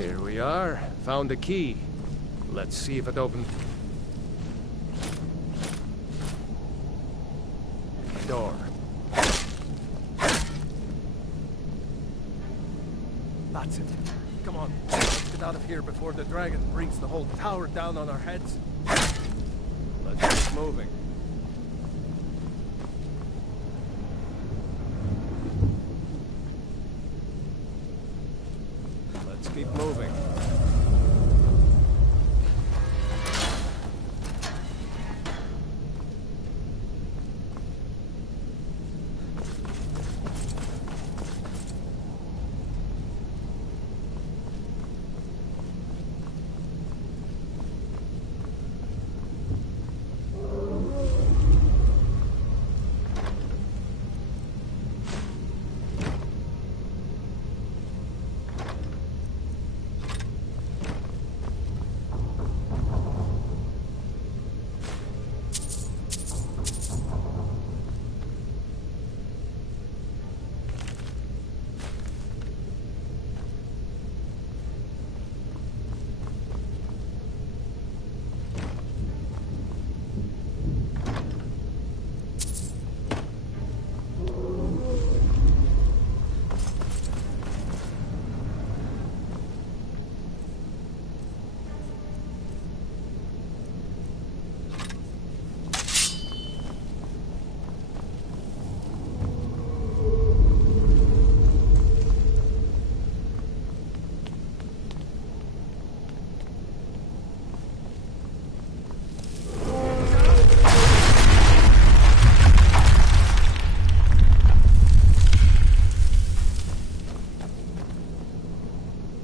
Here we are. Found a key. Let's see if it opens. Door. That's it. Come on. Let's get out of here before the dragon brings the whole tower down on our heads. Let's keep moving. Let's keep moving.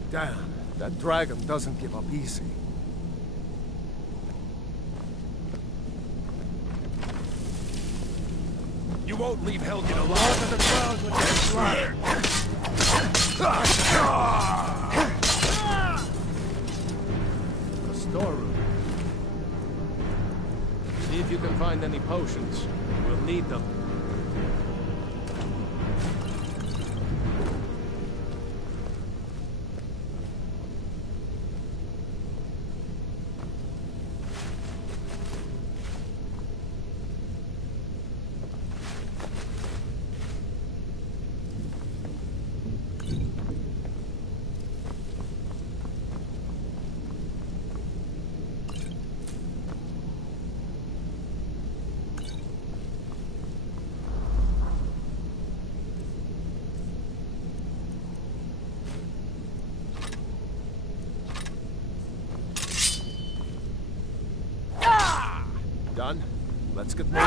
Damn, that dragon doesn't give up easy. You won't leave Helgen alive to the ground when you're slaughtered. The storeroom. See if you can find any potions. We'll need them. Done? Let's get moving.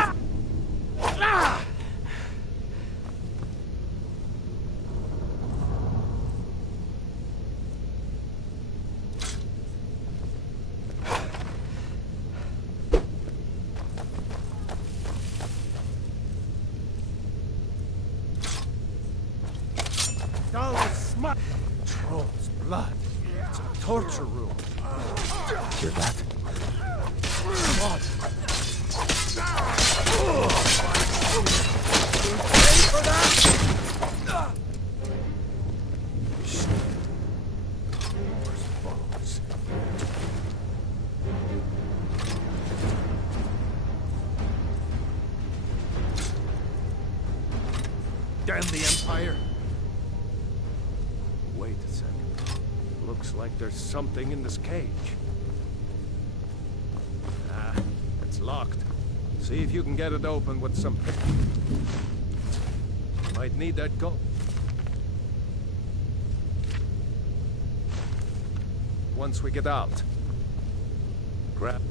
Down with smut! Troll's blood. It's a torture room. Hear that? Come on! For that? Shit. Where's Fox? Damn the Empire! Wait a second. Looks like there's something in this cage. Ah, it's locked. See if you can get it open with some... Might need that go. Once we get out. Grab.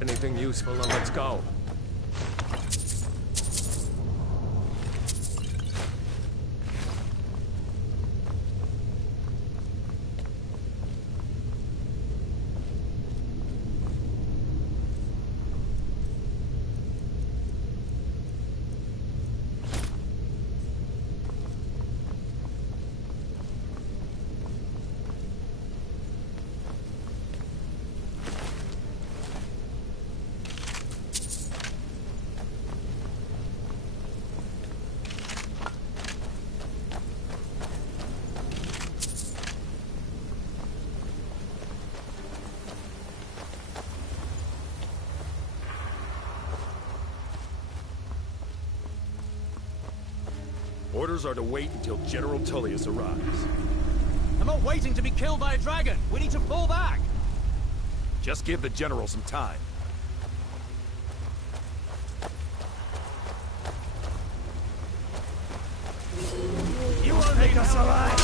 Anything useful and let's go. Orders are to wait until General Tullius arrives. I'm not waiting to be killed by a dragon. We need to fall back. Just give the General some time. You won't take us alive!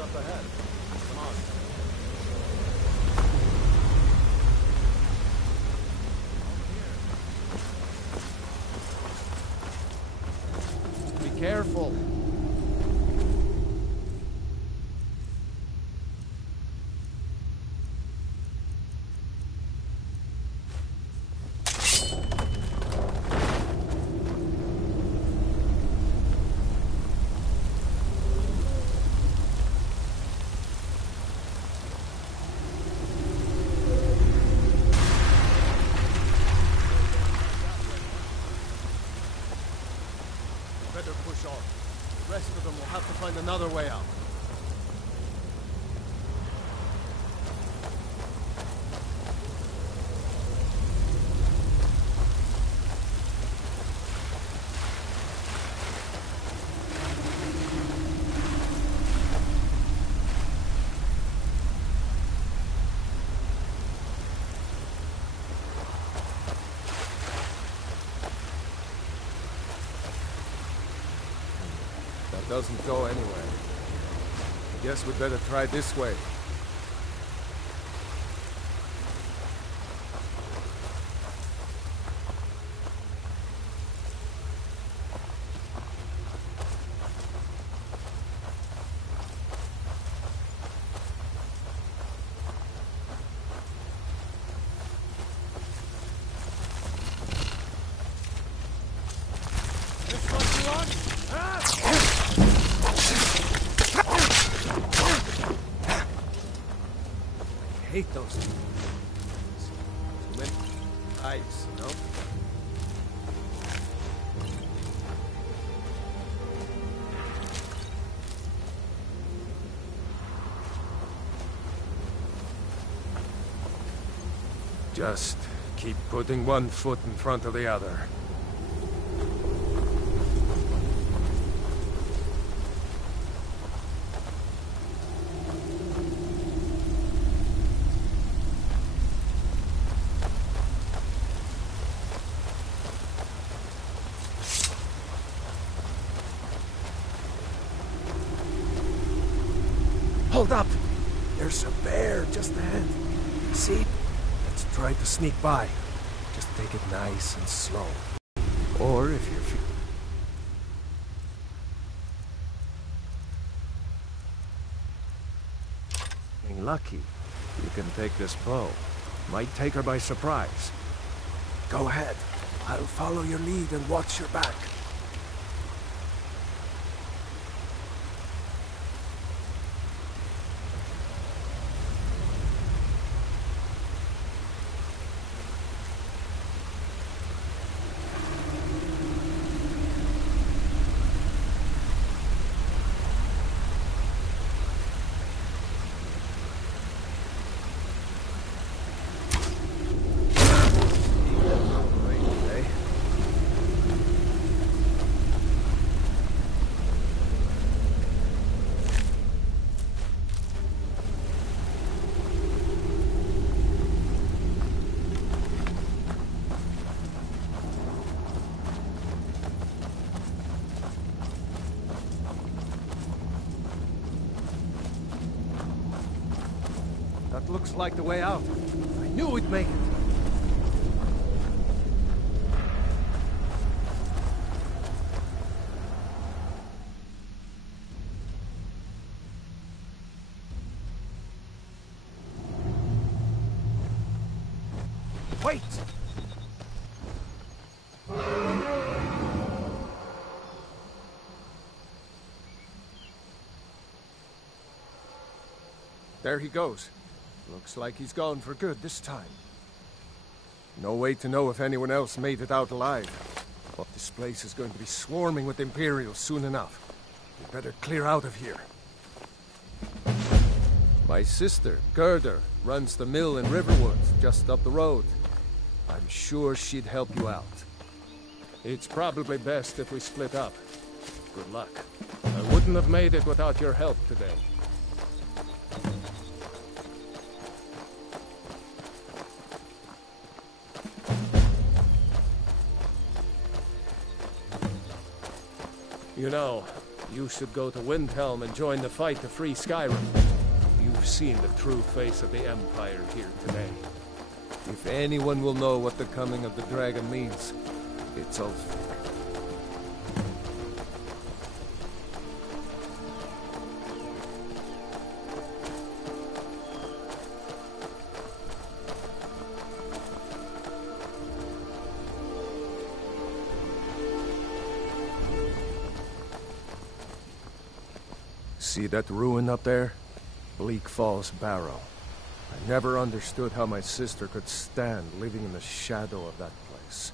Up ahead. Come on. Be careful. Better push on. The rest of them will have to find another way out. Doesn't go anywhere. I guess we'd better try this way. This one you want? I hate those things. Too many eyes, you know? Just keep putting one foot in front of the other. Hold up! There's a bear just ahead. See? Let's try to sneak by. Just take it nice and slow. Or if you're feeling lucky, you can take this bow. Might take her by surprise. Go ahead. I'll follow your lead and watch your back. looks like the way out. I knew we'd make it. Wait! There he goes. Looks like he's gone for good this time. No way to know if anyone else made it out alive. But this place is going to be swarming with Imperials soon enough. We better clear out of here. My sister, Gerdur, runs the mill in Riverwood, just up the road. I'm sure she'd help you out. It's probably best if we split up. Good luck. I wouldn't have made it without your help today. You know, you should go to Windhelm and join the fight to free Skyrim. You've seen the true face of the Empire here today. If anyone will know what the coming of the dragon means, it's Ulfric. See that ruin up there? Bleak Falls Barrow. I never understood how my sister could stand living in the shadow of that place.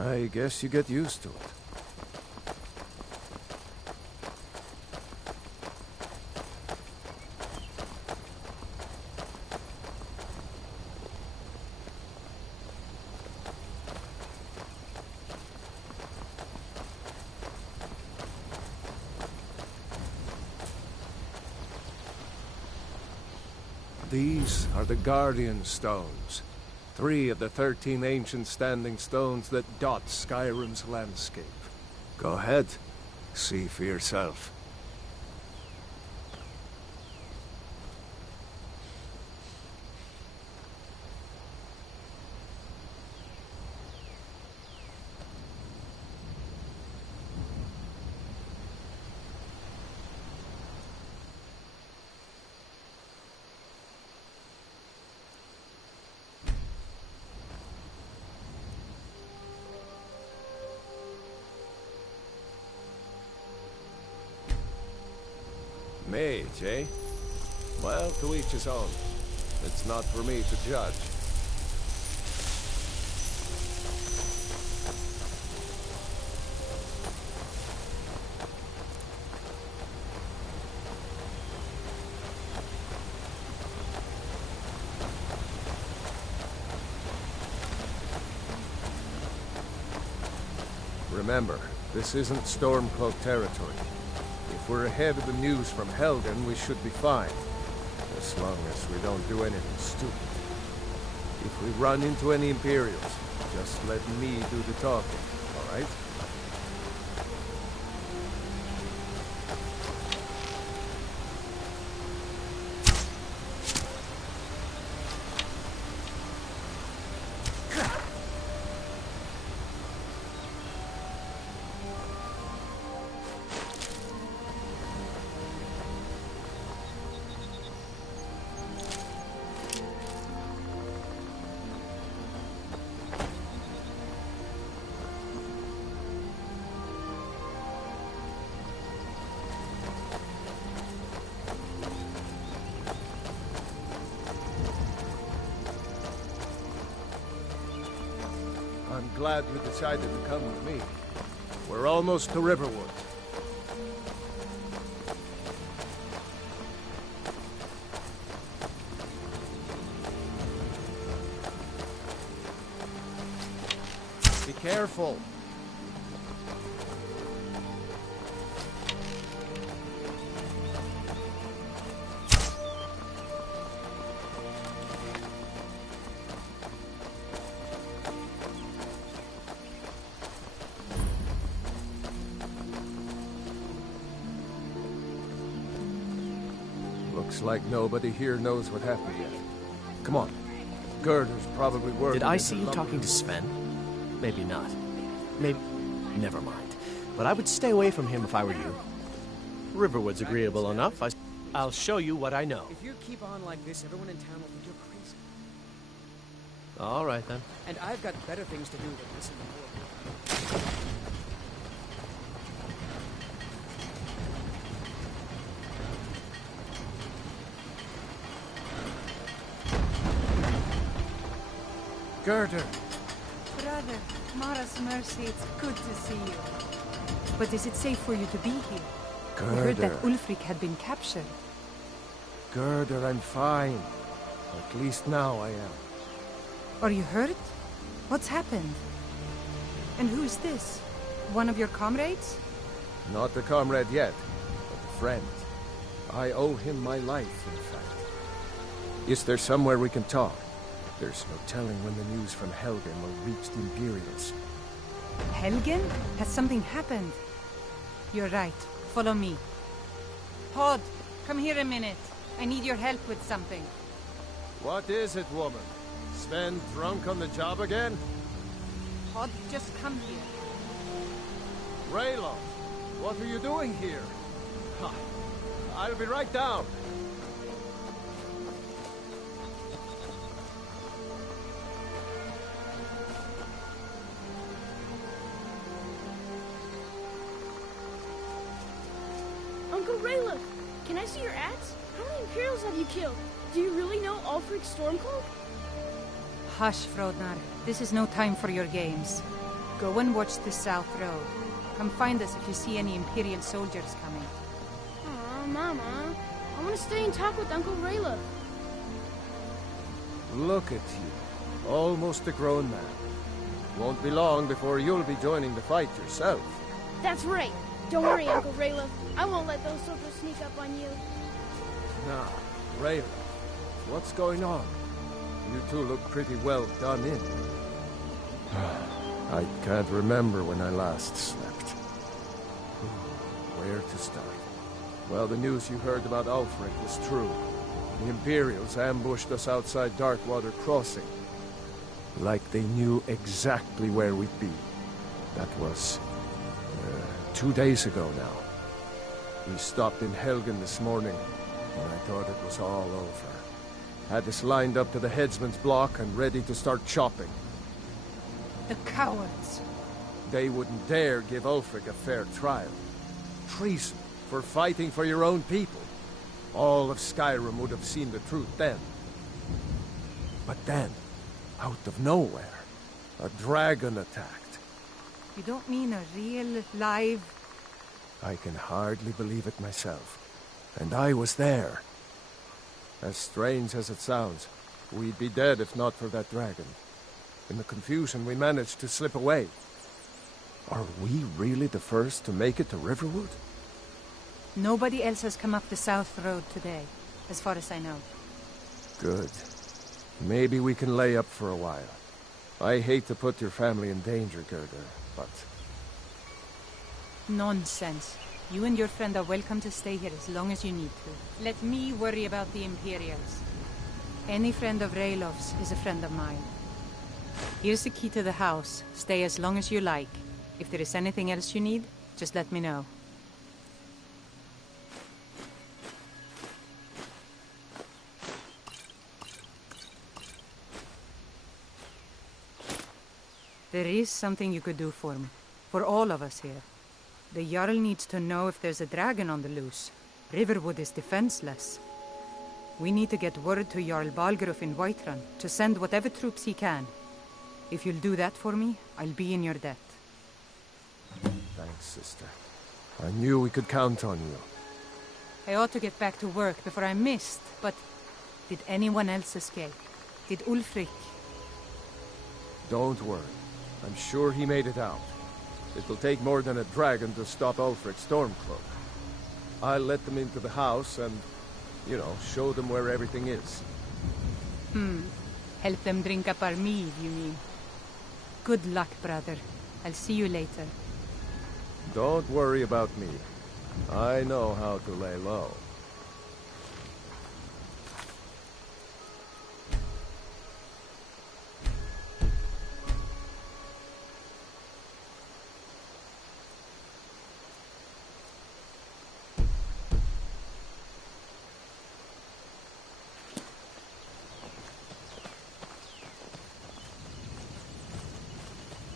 I guess you get used to it. These are the Guardian Stones. 3 of the 13 ancient standing stones that dot Skyrim's landscape. Go ahead. See for yourself. Mage, eh? Well, to each his own. It's not for me to judge. Remember, this isn't Stormcloak territory. If we're ahead of the news from Helgen, we should be fine. As long as we don't do anything stupid. If we run into any Imperials, just let me do the talking, alright? I'm glad you decided to come with me. We're almost to Riverwood. Be careful. Looks Looks like nobody here knows what happened yet. Come on. Girder's probably working. Did I see you talking to Sven? Maybe not. Maybe... Never mind. But I would stay away from him if I were you. Riverwood's agreeable enough. I'll show you what I know. If you keep on like this, everyone in town will think you're crazy. All right, then. And I've got better things to do than listen to more. Girder! Brother, Mara's mercy, it's good to see you. But is it safe for you to be here? We heard that Ulfric had been captured. Girder, I'm fine. At least now I am. Are you hurt? What's happened? And who's this? One of your comrades? Not a comrade yet, but a friend. I owe him my life, in fact. Is there somewhere we can talk? There's no telling when the news from Helgen will reach the Imperials. Helgen? Has something happened? You're right. Follow me. Hod, come here a minute. I need your help with something. What is it, woman? Sven drunk on the job again? Hod, just come here. Ralof, what are you doing here? Ha, I'll be right down. Uncle Ralof, can I see your axe? How many Imperials have you killed? Do you really know Ulfric Stormcloak? Hush, Frodnar. This is no time for your games. Go and watch the South Road. Come find us if you see any Imperial soldiers coming. Aw, Mama. I want to stay and talk with Uncle Ralof. Look at you. Almost a grown man. Won't be long before you'll be joining the fight yourself. That's right. Don't worry, Uncle Ralof. I won't let those soldiers sneak up on you. Now, Ralof, what's going on? You two look pretty well done in. I can't remember when I last slept. Where to start? Well, the news you heard about Ulfric was true. The Imperials ambushed us outside Darkwater Crossing. Like they knew exactly where we'd be. That was... 2 days ago now. We stopped in Helgen this morning, and I thought it was all over. Had us lined up to the headsman's block and ready to start chopping. The cowards! They wouldn't dare give Ulfric a fair trial. Treason for fighting for your own people. All of Skyrim would have seen the truth then. But then, out of nowhere, a dragon attacked. You don't mean a real, live... I can hardly believe it myself. And I was there. As strange as it sounds, we'd be dead if not for that dragon. In the confusion, we managed to slip away. Are we really the first to make it to Riverwood? Nobody else has come up the South Road today, as far as I know. Good. Maybe we can lay up for a while. I hate to put your family in danger, Girder, but... Nonsense. You and your friend are welcome to stay here as long as you need to. Let me worry about the Imperials. Any friend of Ralof's is a friend of mine. Here's the key to the house. Stay as long as you like. If there is anything else you need, just let me know. There is something you could do for me. For all of us here. The Jarl needs to know if there's a dragon on the loose. Riverwood is defenseless. We need to get word to Jarl Balgruuf in Whiterun to send whatever troops he can. If you'll do that for me, I'll be in your debt. Thanks, sister. I knew we could count on you. I ought to get back to work before I missed, but... Did anyone else escape? Did Ulfric? Don't worry. I'm sure he made it out. It'll take more than a dragon to stop Ulfric Stormcloak. I'll let them into the house and, you know, show them where everything is. Help them drink up our mead, you mean? Good luck, brother. I'll see you later. Don't worry about me. I know how to lay low.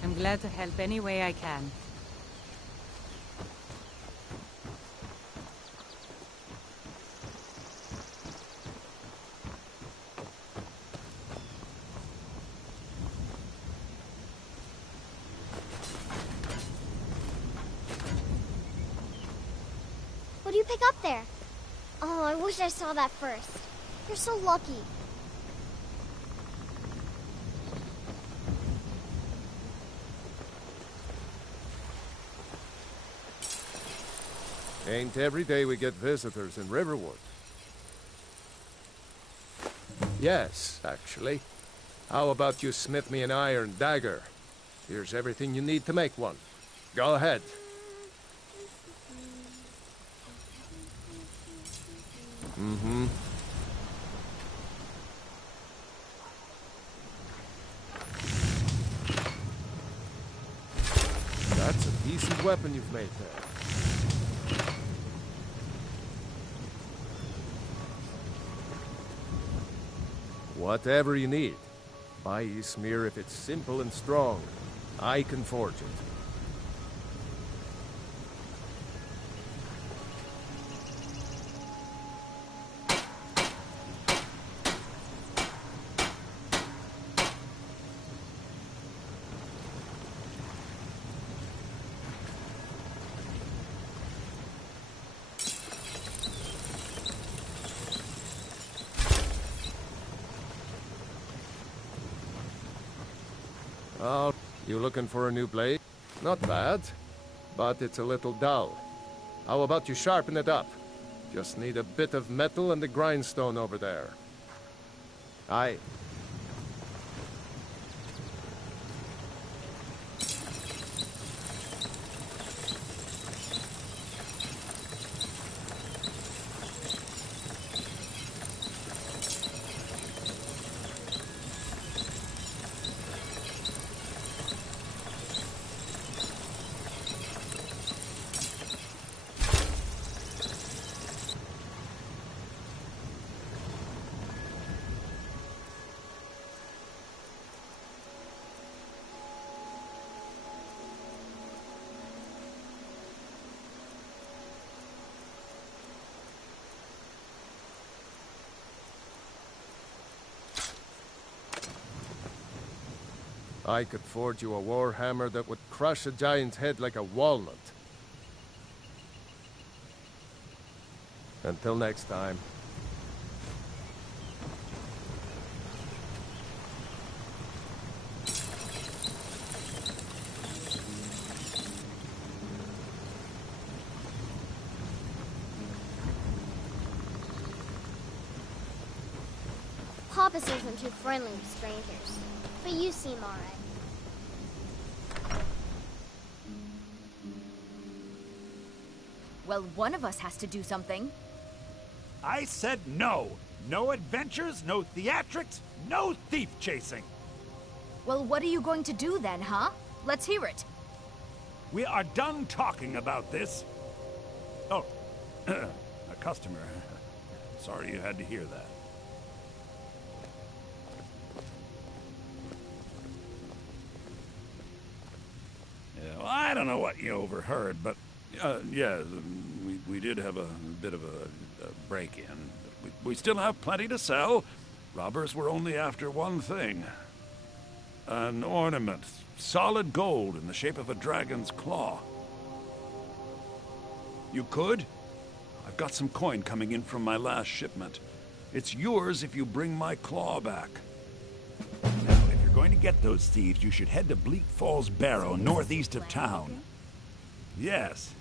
I'm glad to help any way I can. What do you pick up there? Oh, I wish I saw that first. You're so lucky. Ain't every day we get visitors in Riverwood. Yes, actually. How about you smith me an iron dagger? Here's everything you need to make one. Go ahead. Mm-hmm. That's a decent weapon you've made there. Whatever you need. Buy Ysmir if it's simple and strong. I can forge it. Oh, you looking for a new blade? Not bad, but it's a little dull. How about you sharpen it up? Just need a bit of metal and the grindstone over there. Aye. I could forge you a warhammer that would crush a giant's head like a walnut. Until next time. Papa isn't too friendly with strangers, but you seem alright. Well, one of us has to do something. I said no. No adventures, no theatrics, no thief chasing. Well, what are you going to do then, huh? Let's hear it. We are done talking about this. Oh, a customer. Sorry you had to hear that. Yeah, well, I don't know what you overheard, but yeah, we did have a bit of a break-in. We still have plenty to sell. Robbers were only after one thing. An ornament, solid gold in the shape of a dragon's claw. You could? I've got some coin coming in from my last shipment. It's yours if you bring my claw back. Now, if you're going to get those thieves, you should head to Bleak Falls Barrow, northeast of town. Yes.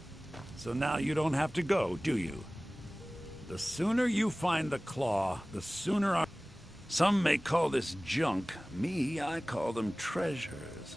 So now you don't have to go, do you? The sooner you find the claw, the sooner our... Some may call this junk. Me, I call them treasures.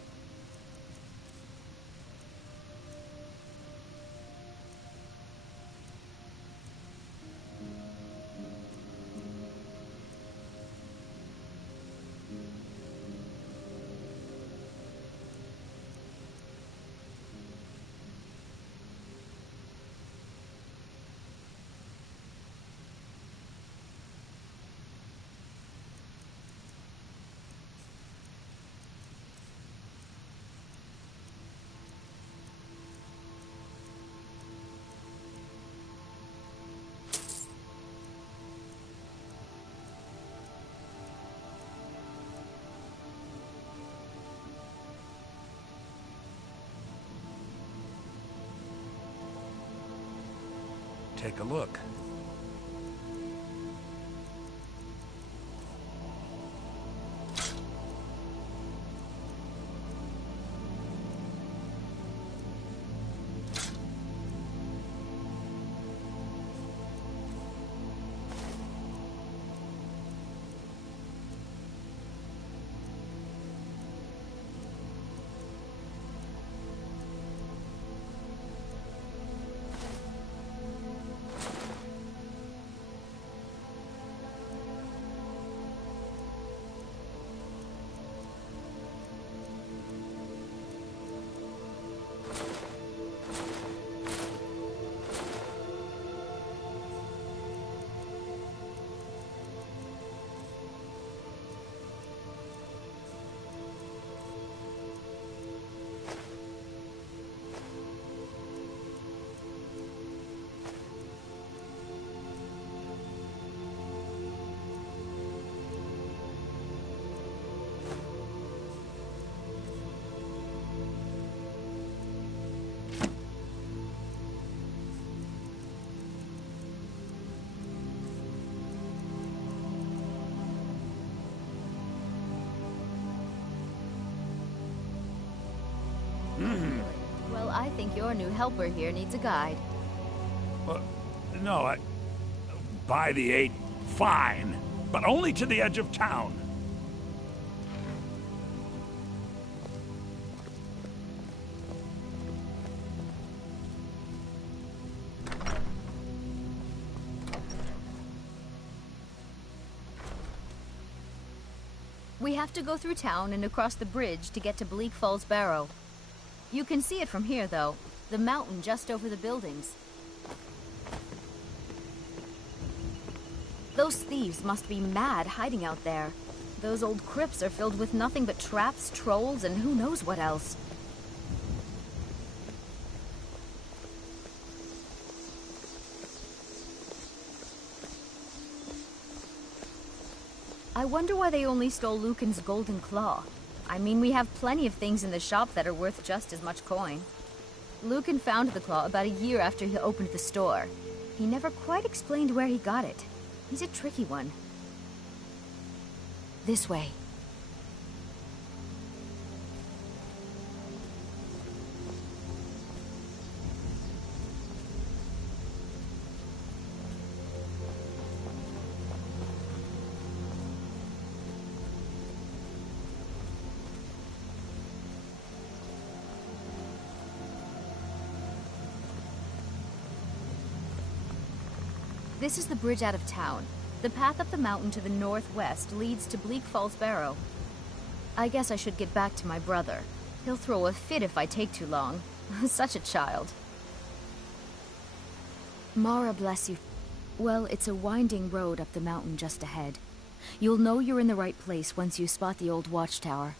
take a look. Well, I think your new helper here needs a guide. No, by the 8, fine. But only to the edge of town. We have to go through town and across the bridge to get to Bleak Falls Barrow. You can see it from here, though. The mountain just over the buildings. Those thieves must be mad hiding out there. Those old crypts are filled with nothing but traps, trolls, and who knows what else. I wonder why they only stole Lucan's golden claw. I mean, we have plenty of things in the shop that are worth just as much coin. Lucan found the claw about a year after he opened the store. He never quite explained where he got it. He's a tricky one. This way. This is the bridge out of town. The path up the mountain to the northwest leads to Bleak Falls Barrow. I guess I should get back to my brother. He'll throw a fit if I take too long. Such a child. Mara bless you. Well, it's a winding road up the mountain just ahead. You'll know you're in the right place once you spot the old watchtower.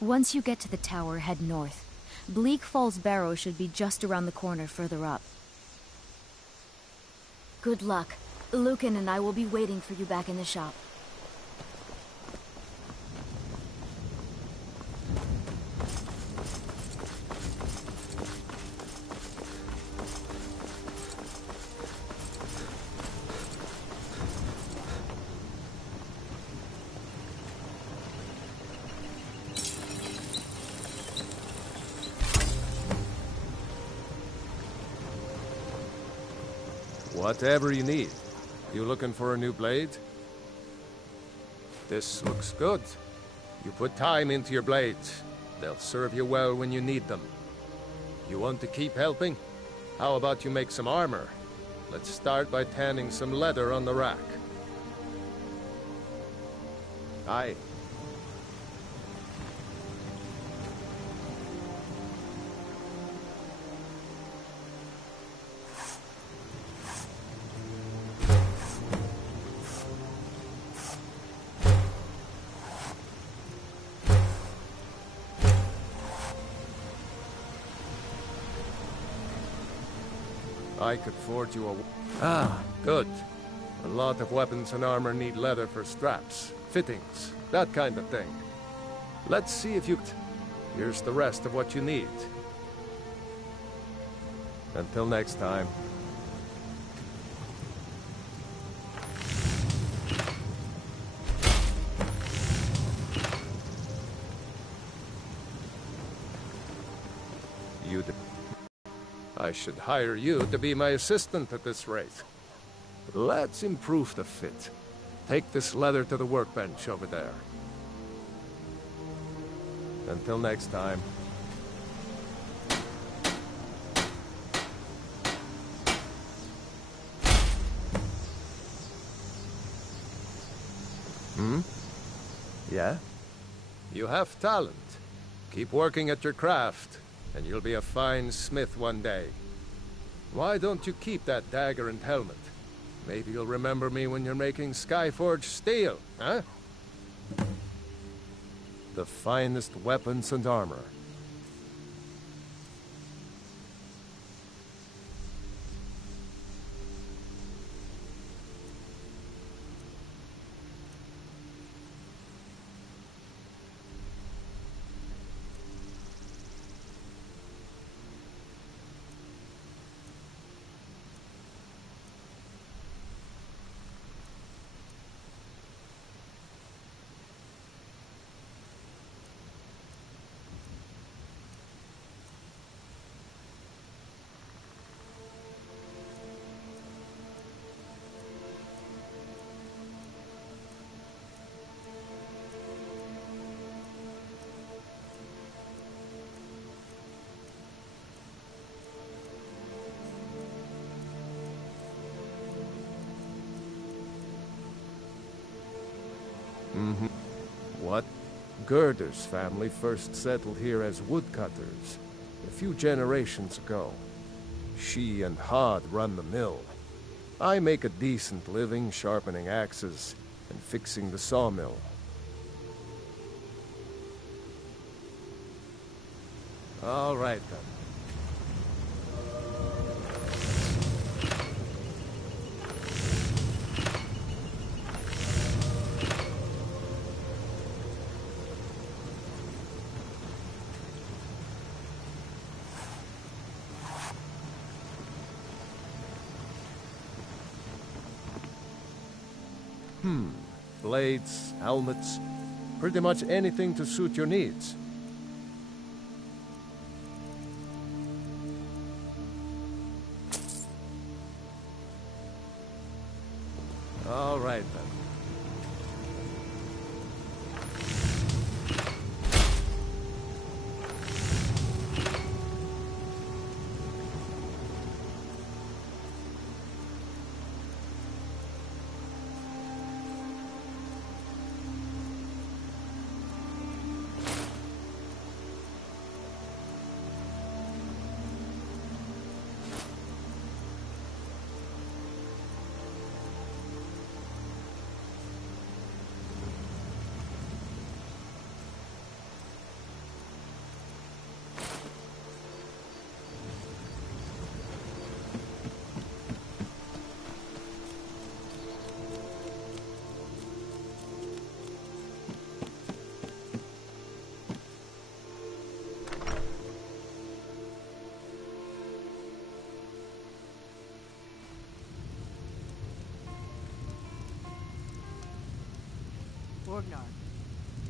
Once you get to the tower, head north. Bleak Falls Barrow should be just around the corner further up. Good luck. Lucan and I will be waiting for you back in the shop. Whatever you need. You looking for a new blade? This looks good. You put time into your blades. They'll serve you well when you need them. You want to keep helping? How about you make some armor? Let's start by tanning some leather on the rack. Aye. I could forge you a... Ah, good. A lot of weapons and armor need leather for straps, fittings, that kind of thing. Let's see if you... Here's the rest of what you need. Until next time. You I should hire you to be my assistant at this rate. Let's improve the fit. Take this leather to the workbench over there. Until next time. Yeah? You have talent. Keep working at your craft, and you'll be a fine smith one day. Why don't you keep that dagger and helmet? Maybe you'll remember me when you're making Skyforge steel, huh? The finest weapons and armor. What? Gerder's family first settled here as woodcutters a few generations ago. She and Hod run the mill. I make a decent living sharpening axes and fixing the sawmill. All right, then. Blades, helmets, pretty much anything to suit your needs. All right, then.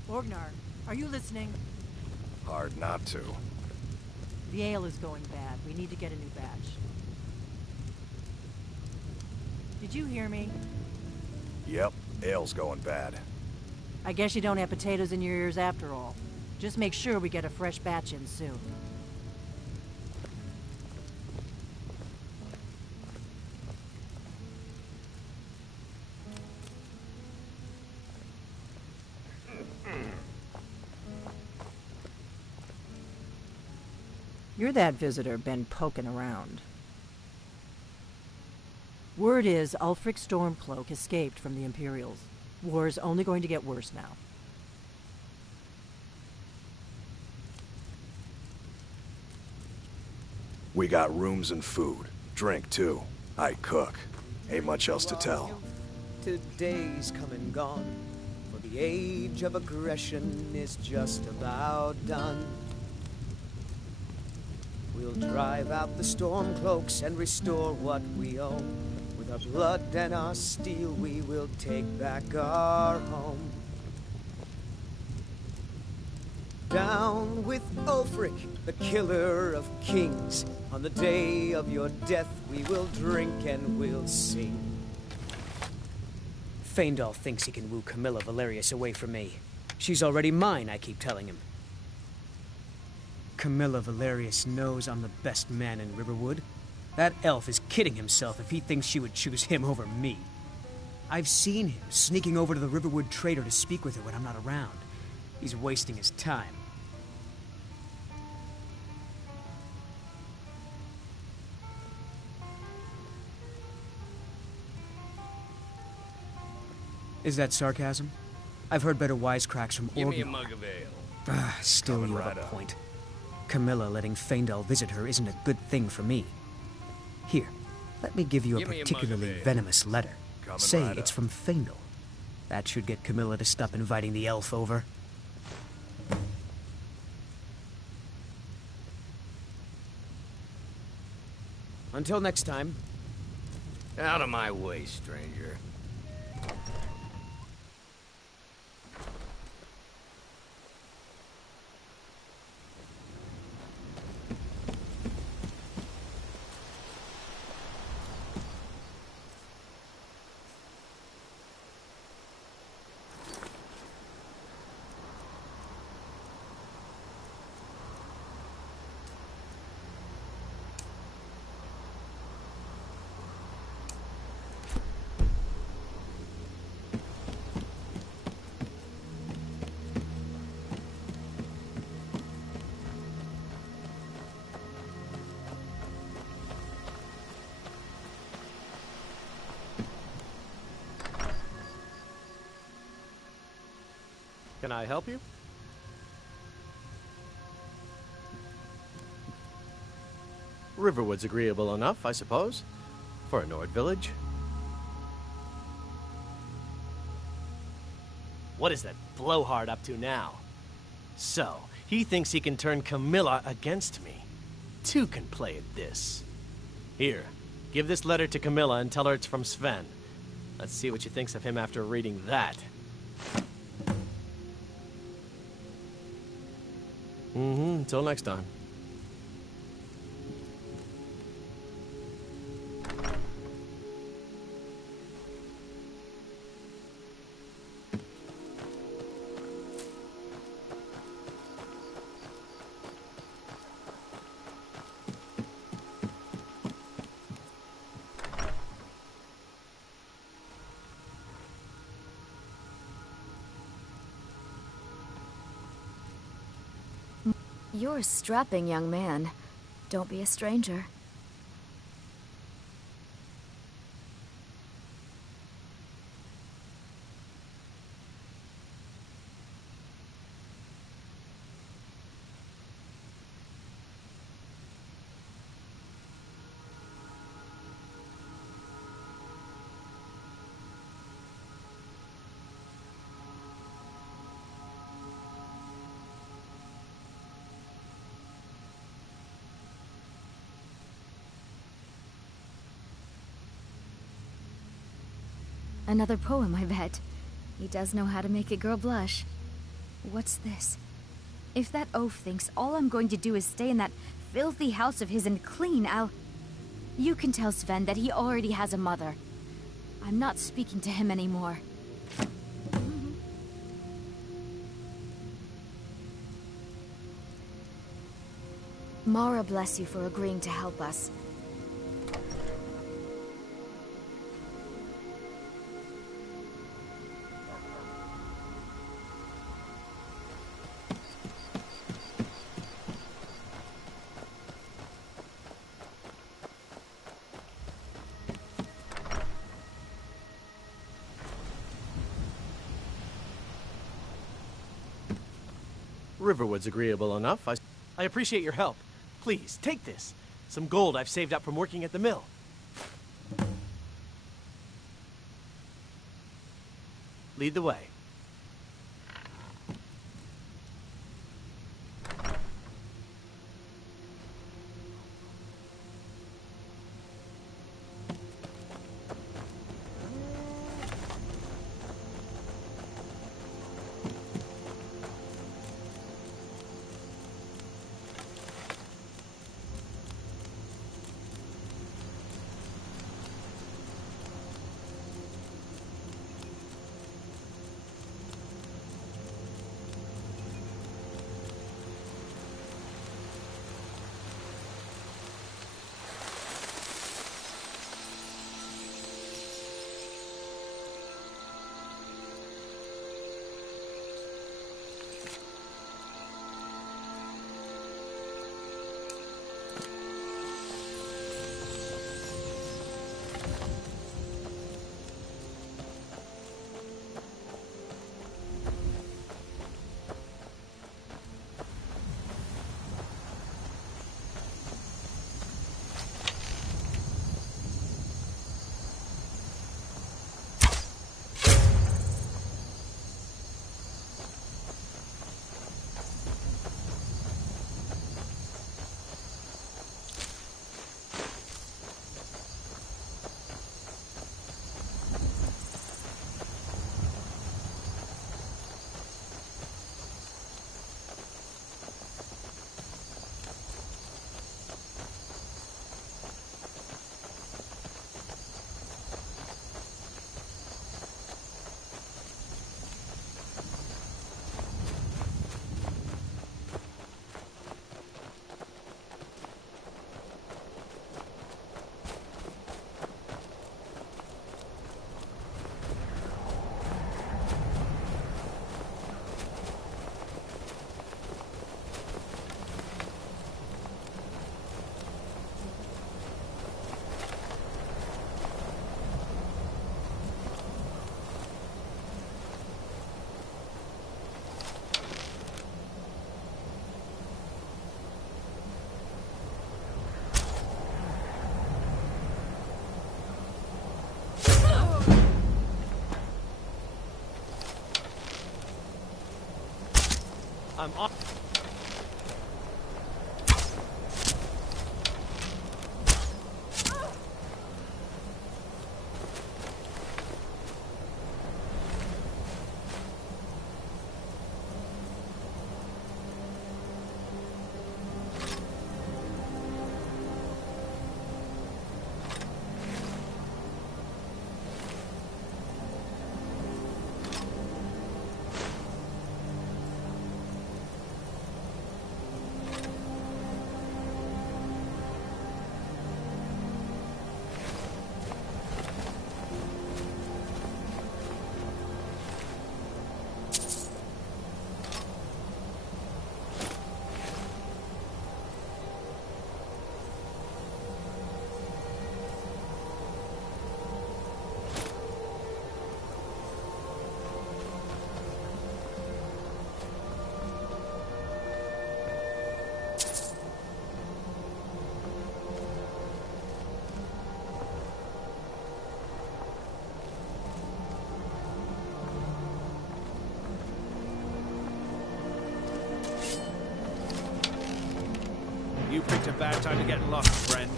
Orgnar, are you listening? Hard not to. The ale is going bad. We need to get a new batch. Did you hear me? Yep, ale's going bad. I guess you don't have potatoes in your ears after all. Just make sure we get a fresh batch in soon. You're that visitor been poking around. Word is Ulfric Stormcloak escaped from the Imperials. War's only going to get worse now. We got rooms and food. Drink, too. I cook. Ain't much else to tell. Today's come and gone, for the age of aggression is just about done. We'll drive out the Stormcloaks and restore what we own. With our blood and our steel, we will take back our home. Down with Ulfric, the killer of kings. On the day of your death, we will drink and we'll sing. Faendal thinks he can woo Camilla Valerius away from me. She's already mine, I keep telling him. Camilla Valerius knows I'm the best man in Riverwood. That elf is kidding himself if he thinks she would choose him over me. I've seen him sneaking over to the Riverwood trader to speak with her when I'm not around. He's wasting his time. Is that sarcasm? I've heard better wisecracks from Orgrimmar. Give me a mug of ale. Still you have a point. Camilla letting Faendal visit her isn't a good thing for me. Here, let me give you a particularly venomous letter. Say it's from Faendal. That should get Camilla to stop inviting the elf over. Until next time. Out of my way, stranger. Can I help you? Riverwood's agreeable enough, I suppose, for a Nord village. What is that blowhard up to now? So, he thinks he can turn Camilla against me. Two can play at this. Here, give this letter to Camilla and tell her it's from Sven. Let's see what she thinks of him after reading that. Until next time. You're a strapping young man. Don't be a stranger. Another poem, I bet. He does know how to make a girl blush. What's this? If that oaf thinks all I'm going to do is stay in that filthy house of his and clean, You can tell Sven that he already has a mother. I'm not speaking to him anymore. Mara bless you for agreeing to help us. Riverwood's agreeable enough. I appreciate your help. Please, take this. Some gold I've saved up from working at the mill. Lead the way. I'm off. You picked a bad time to get lost, friend.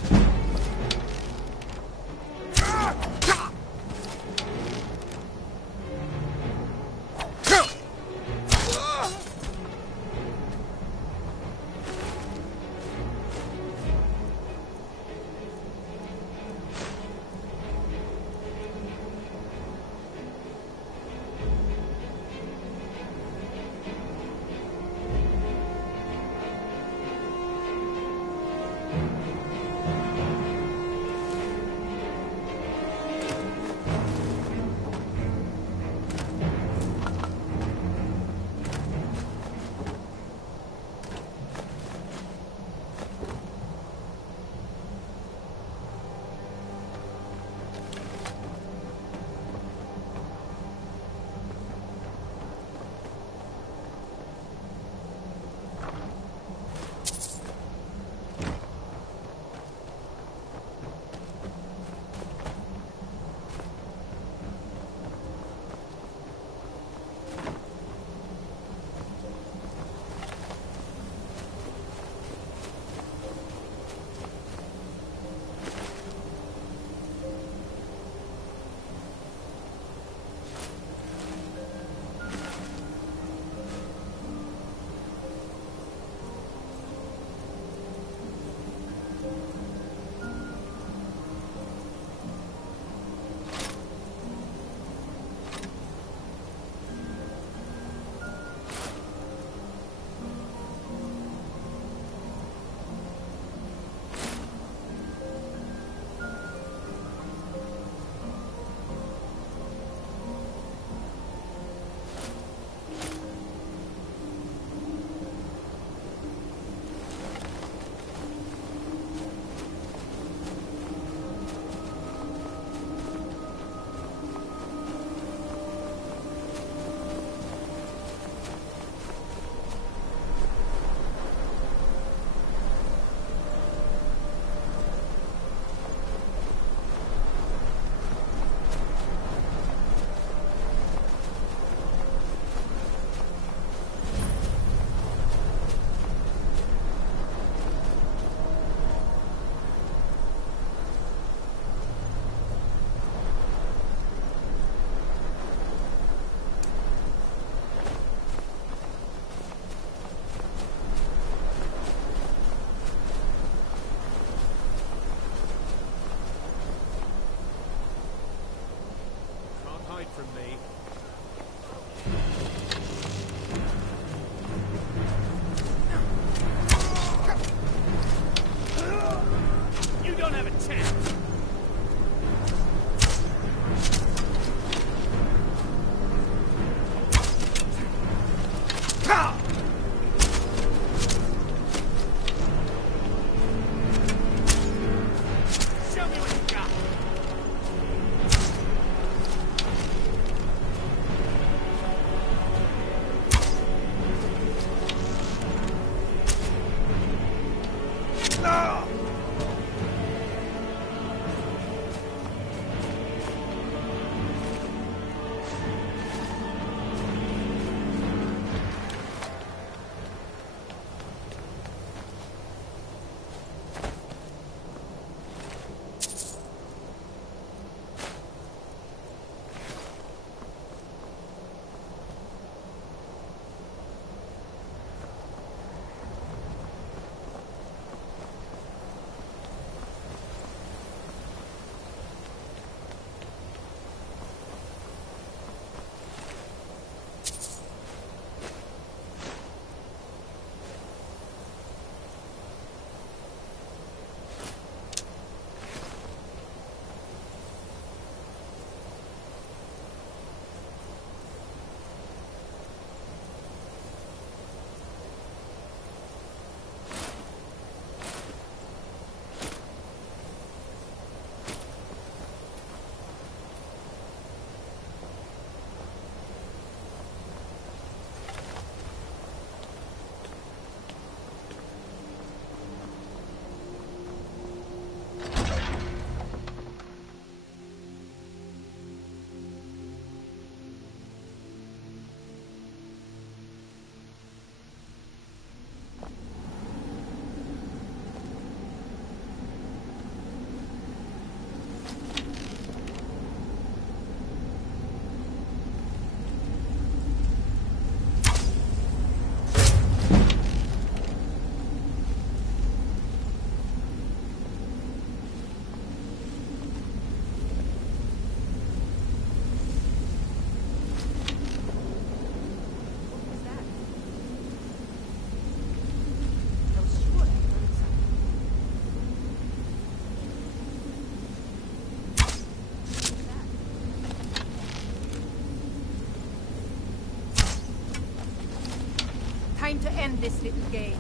Time to end this little game.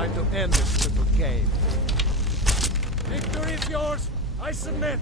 Time to end this little game. Victory is yours! I submit!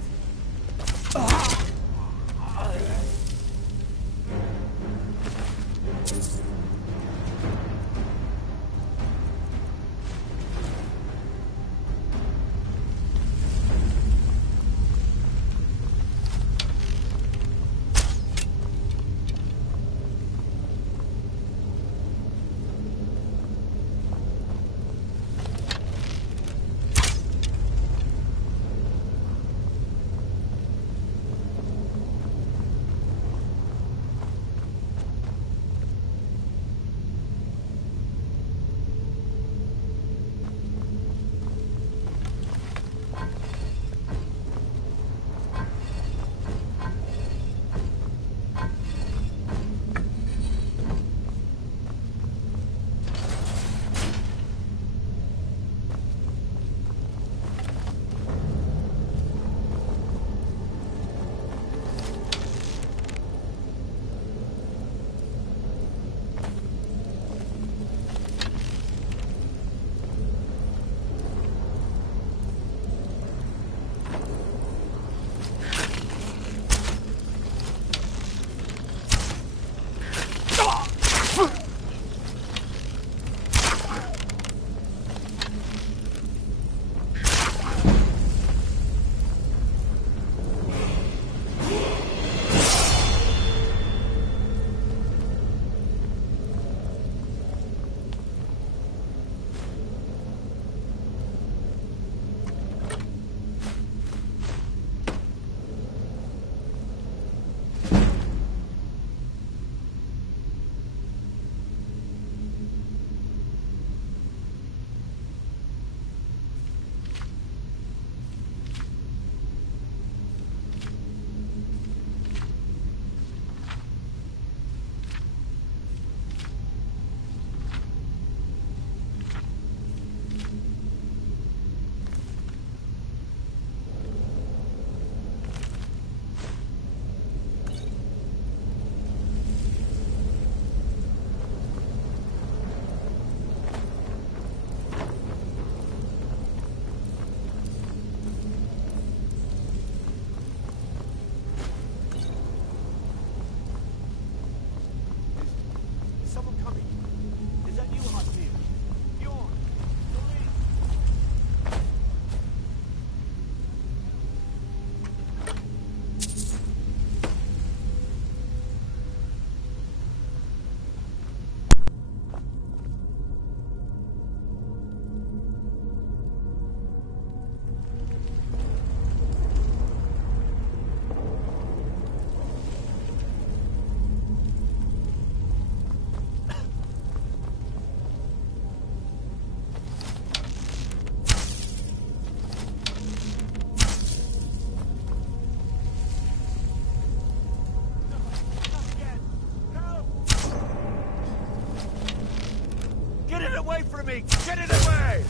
me! Get it away!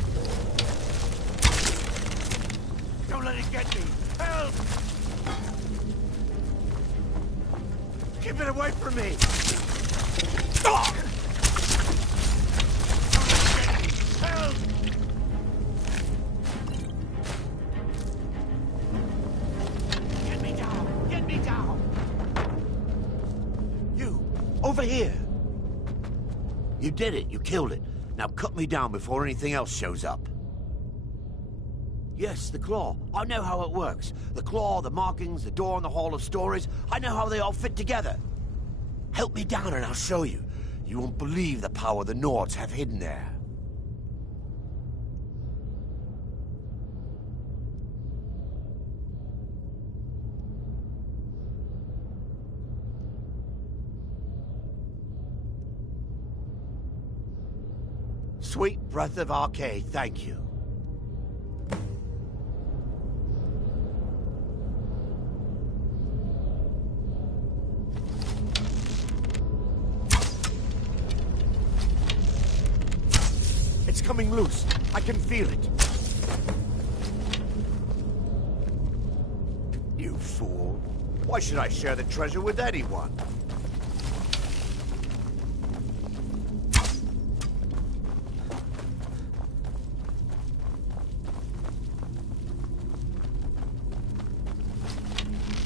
Don't let it get me! Help! Keep it away from me! Don't let it get me! Help! Get me down! Get me down! You! Over here! You did it. You killed it. Now cut me down before anything else shows up. Yes, the claw. I know how it works. The claw, the markings, the door in the Hall of Stories. I know how they all fit together. Help me down and I'll show you. You won't believe the power the Nords have hidden there. Sweet breath of Arcade, thank you. It's coming loose. I can feel it. You fool. Why should I share the treasure with anyone?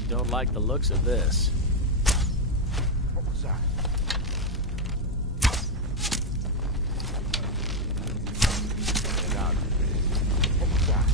Don't like the looks of this. What was that? Get out of here. What was that?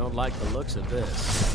don't like the looks of this.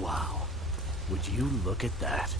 Wow. Would you look at that?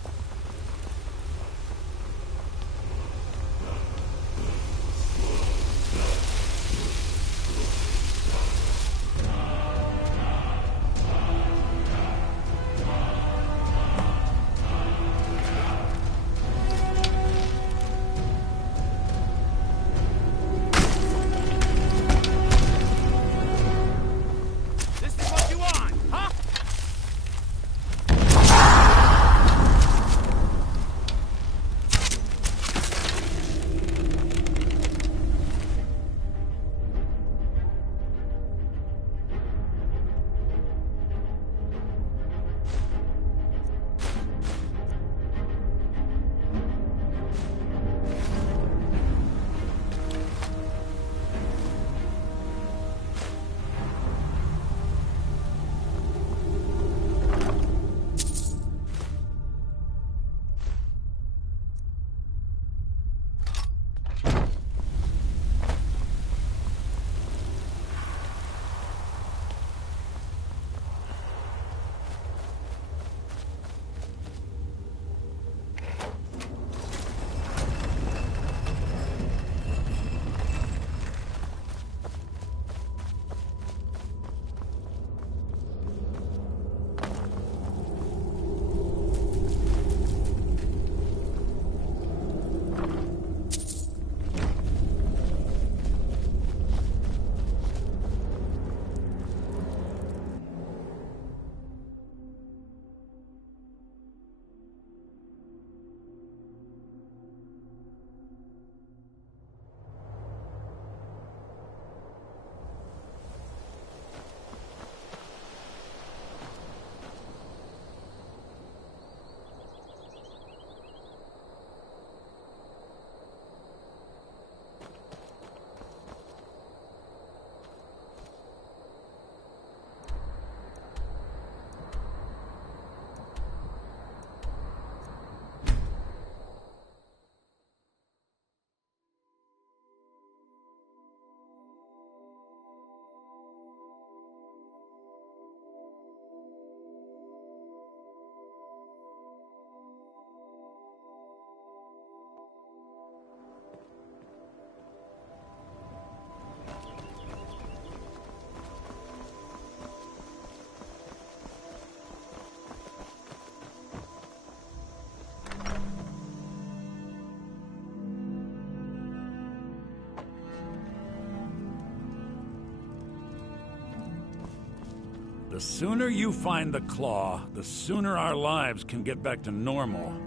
The sooner you find the claw, the sooner our lives can get back to normal.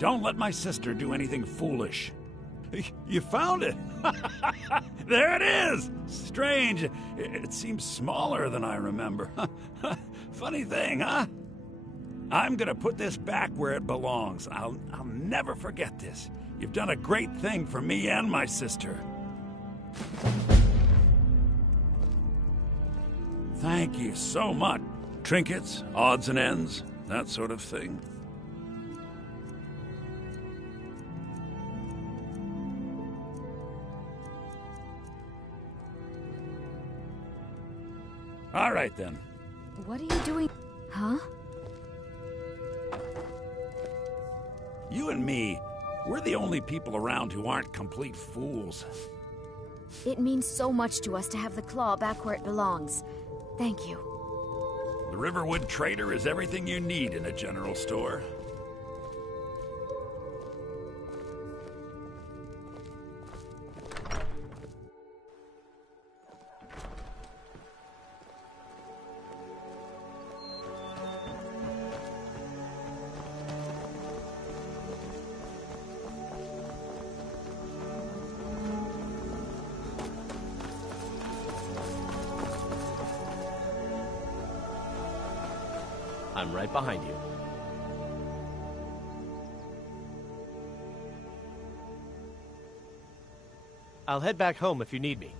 Don't let my sister do anything foolish. You found it! There it is! Strange. It seems smaller than I remember. Funny thing, huh? I'm gonna put this back where it belongs. I'll never forget this. You've done a great thing for me and my sister. Thank you so much. Trinkets, odds and ends, that sort of thing. All right, then. What are you doing? Huh? You and me, we're the only people around who aren't complete fools. It means so much to us to have the claw back where it belongs. Thank you. The Riverwood Trader is everything you need in a general store. I'm right behind you. I'll head back home if you need me.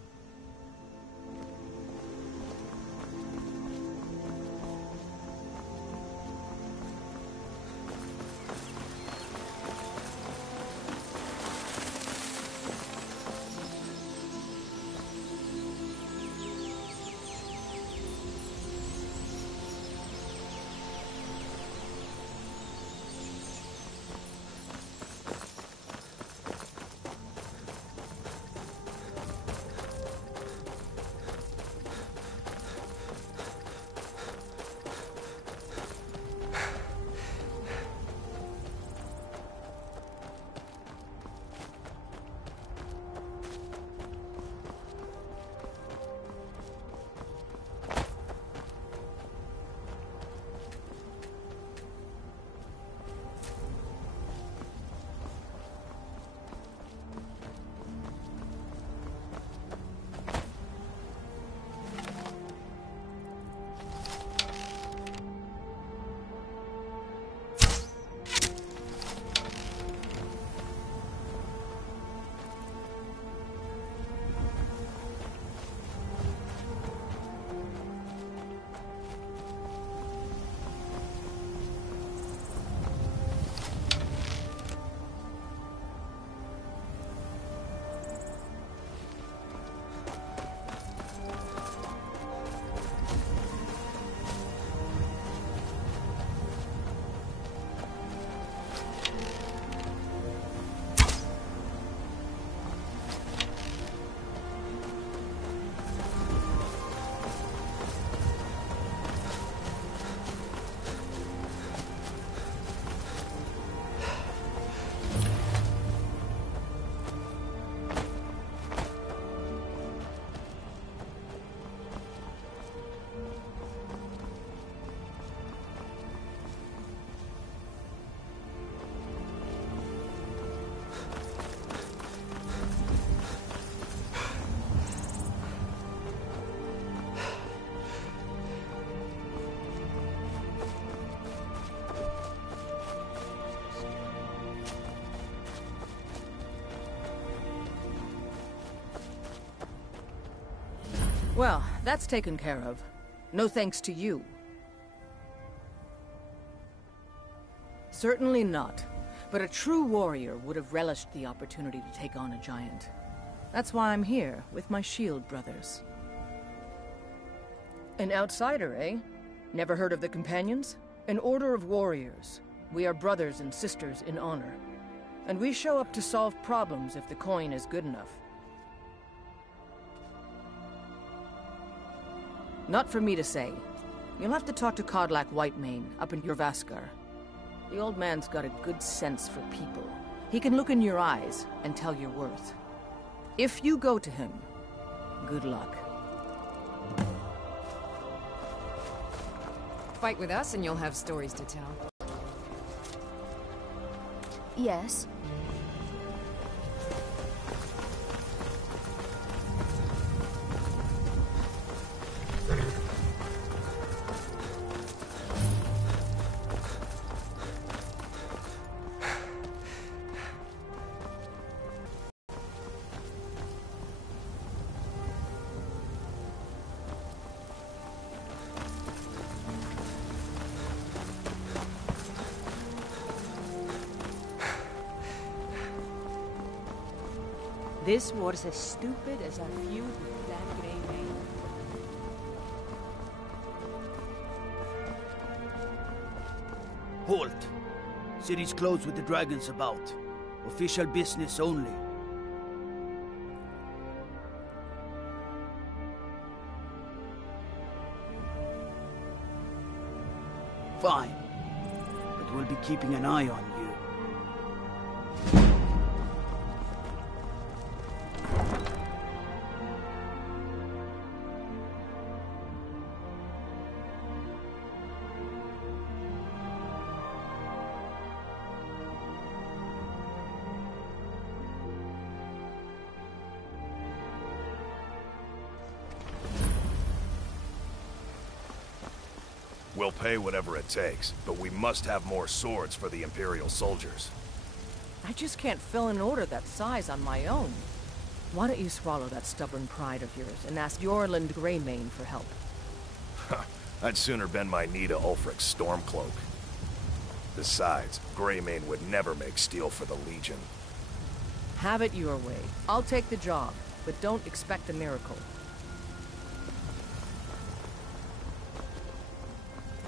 Well, that's taken care of. No thanks to you. Certainly not. But a true warrior would have relished the opportunity to take on a giant. That's why I'm here, with my shield brothers. An outsider, eh? Never heard of the Companions? An order of warriors. We are brothers and sisters in honor. And we show up to solve problems if the coin is good enough. Not for me to say. You'll have to talk to Kodlak Whitemane up in Jorrvaskr. The old man's got a good sense for people. He can look in your eyes and tell your worth. If you go to him, good luck. Fight with us and you'll have stories to tell. Yes? This war's as stupid as our feud with that Grey Mane. Halt! City's closed with the dragons about. Official business only. Fine. But we'll be keeping an eye on you. We'll pay whatever it takes, but we must have more swords for the Imperial soldiers. I just can't fill an order that size on my own. Why don't you swallow that stubborn pride of yours and ask Yorland Greymane for help? I'd sooner bend my knee to Ulfric's Stormcloak. Besides, Greymane would never make steel for the Legion. Have it your way. I'll take the job, but don't expect a miracle.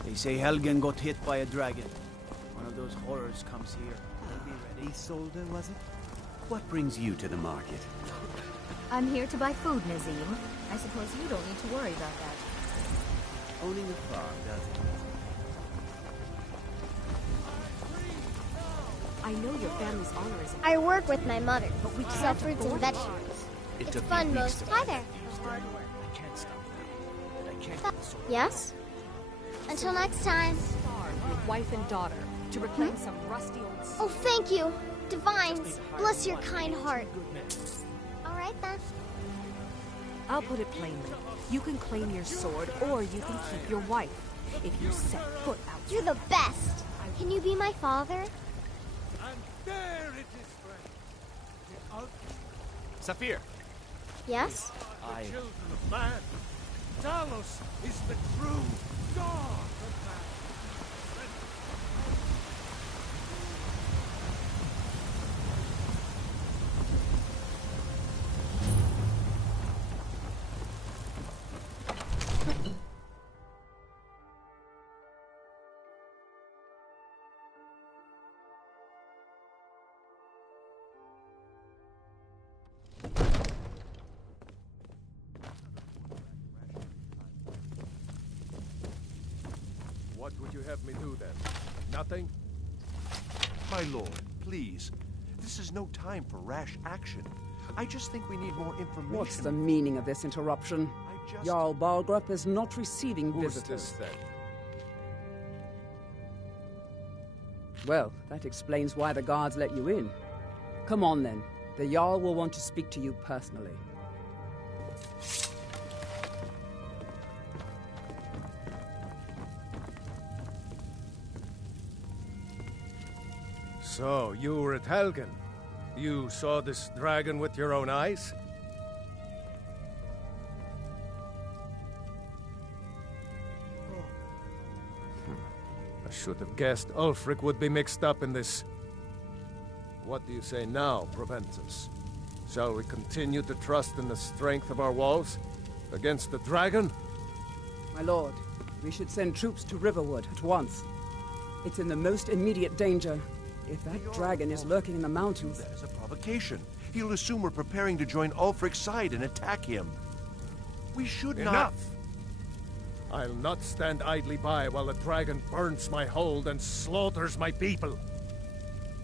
They say Helgen got hit by a dragon. One of those horrors comes here. We'll be ready. Isolde, was it? What brings you to the market? I'm here to buy food, Nazim. I suppose you don't need to worry about that. Owning a farm, does it? I know your family's honor is... I work with my mother. But we sell can't fruits and afford vegetables. It It's took me fun weeks most. to Hi find there. I can't stop now, but I can't get the sword. Yes? Until next time. Your wife and daughter to reclaim some rusty old... Oh, thank you. Divines, bless your kind heart. All right, then. I'll put it plainly. You can claim your sword, or you can keep your wife. If you set foot out... You're the best. Can you be my father? And there it is, friend. Saphir! Yes? The children of man. Talos is the true God of man. What would you have me do then? Nothing? My lord, please. This is no time for rash action. I just think we need more information. What's the meaning of this interruption? Jarl Balgrup is not receiving Who's visitors. this then? Well, that explains why the guards let you in. Come on then. The Jarl will want to speak to you personally. So, you were at Helgen. You saw this dragon with your own eyes? I should have guessed Ulfric would be mixed up in this. What do you say now, Proventus? Shall we continue to trust in the strength of our walls? Against the dragon? My lord, we should send troops to Riverwood at once. It's in the most immediate danger. If that dragon is lurking in the mountains... That is a provocation. He'll assume we're preparing to join Ulfric's side and attack him. We should not... Enough! I'll not stand idly by while the dragon burns my hold and slaughters my people.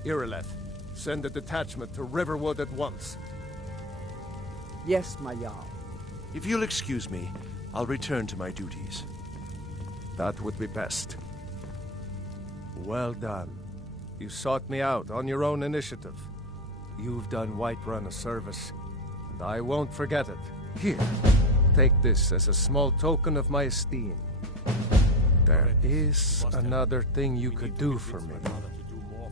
Irileth, send a detachment to Riverwood at once. Yes, my Jarl. If you'll excuse me, I'll return to my duties. That would be best. Well done. You sought me out on your own initiative. You've done Whiterun a service, and I won't forget it. Here, take this as a small token of my esteem. There is another thing you could do for me.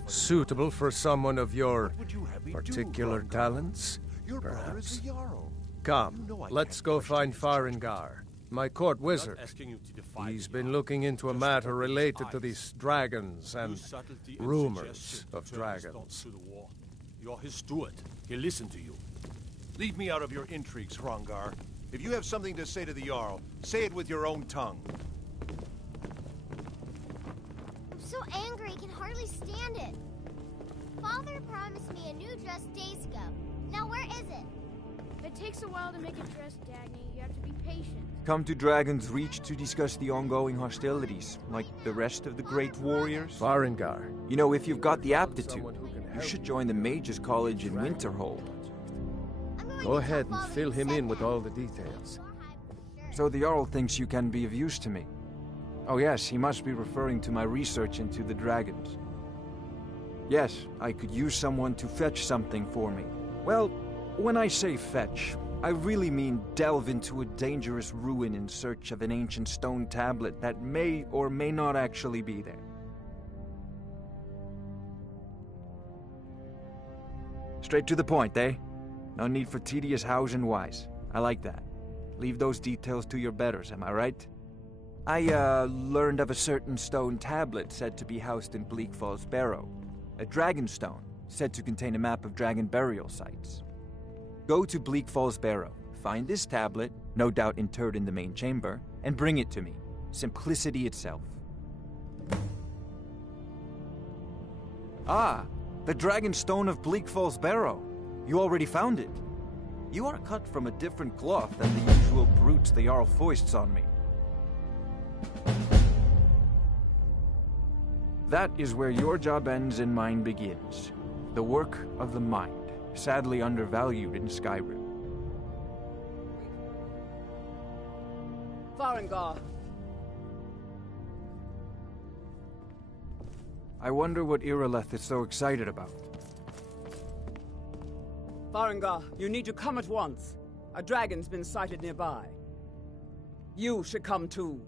Suitable for someone of your particular talents, perhaps. Come, let's go find Farengar, my court wizard. He's been looking into a matter related to these dragons and rumors of dragons. You're his steward. He'll listen to you. Leave me out of your intrigues, Hrongar. If you have something to say to the Jarl, say it with your own tongue. I'm so angry I can hardly stand it. Father promised me a new dress days ago. Now where is it? It takes a while to make a dress, Dagny. You have to be patient. Come to Dragon's Reach to discuss the ongoing hostilities, like the rest of the great warriors. Farengar. You know, if you've got the aptitude, you should join the Mages College in Winterhold. Go ahead and fill him in with all the details. So the Jarl thinks you can be of use to me. Oh yes, he must be referring to my research into the dragons. Yes, I could use someone to fetch something for me. Well, when I say fetch, I really mean delve into a dangerous ruin in search of an ancient stone tablet that may or may not actually be there. Straight to the point, eh? No need for tedious hows and whys. I like that. Leave those details to your betters, am I right? I, learned of a certain stone tablet said to be housed in Bleak Falls Barrow. A dragon stone, said to contain a map of dragon burial sites. Go to Bleak Falls Barrow, find this tablet, no doubt interred in the main chamber, and bring it to me. Simplicity itself. Ah, the dragon stone of Bleak Falls Barrow. You already found it. You are cut from a different cloth than the usual brutes the Jarl foists on me. That is where your job ends and mine begins. The work of the mind, sadly undervalued in Skyrim. Farengar. I wonder what Irileth is so excited about. Farengar, you need to come at once. A dragon's been sighted nearby. You should come too.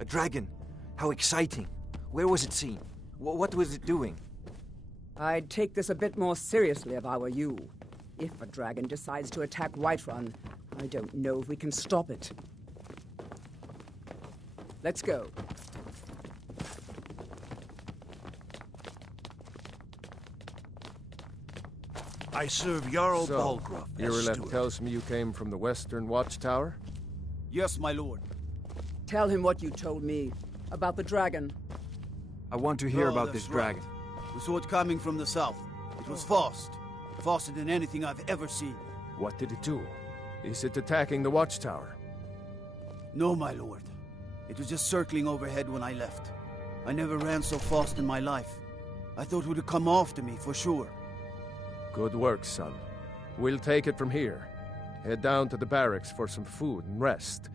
A dragon? How exciting. Where was it seen? What was it doing? I'd take this a bit more seriously if I were you. If a dragon decides to attack Whiterun, I don't know if we can stop it. Let's go. I serve Jarl Balgruuf as Irileth steward. tells me you came from the Western Watchtower? Yes, my lord. Tell him what you told me about the dragon. I want to hear Oh, about this that's right. dragon. We saw it coming from the south. It was fast. Faster than anything I've ever seen. What did it do? Is it attacking the Watchtower? No, my lord. It was just circling overhead when I left. I never ran so fast in my life. I thought it would come after me, for sure. Good work, son. We'll take it from here. Head down to the barracks for some food and rest.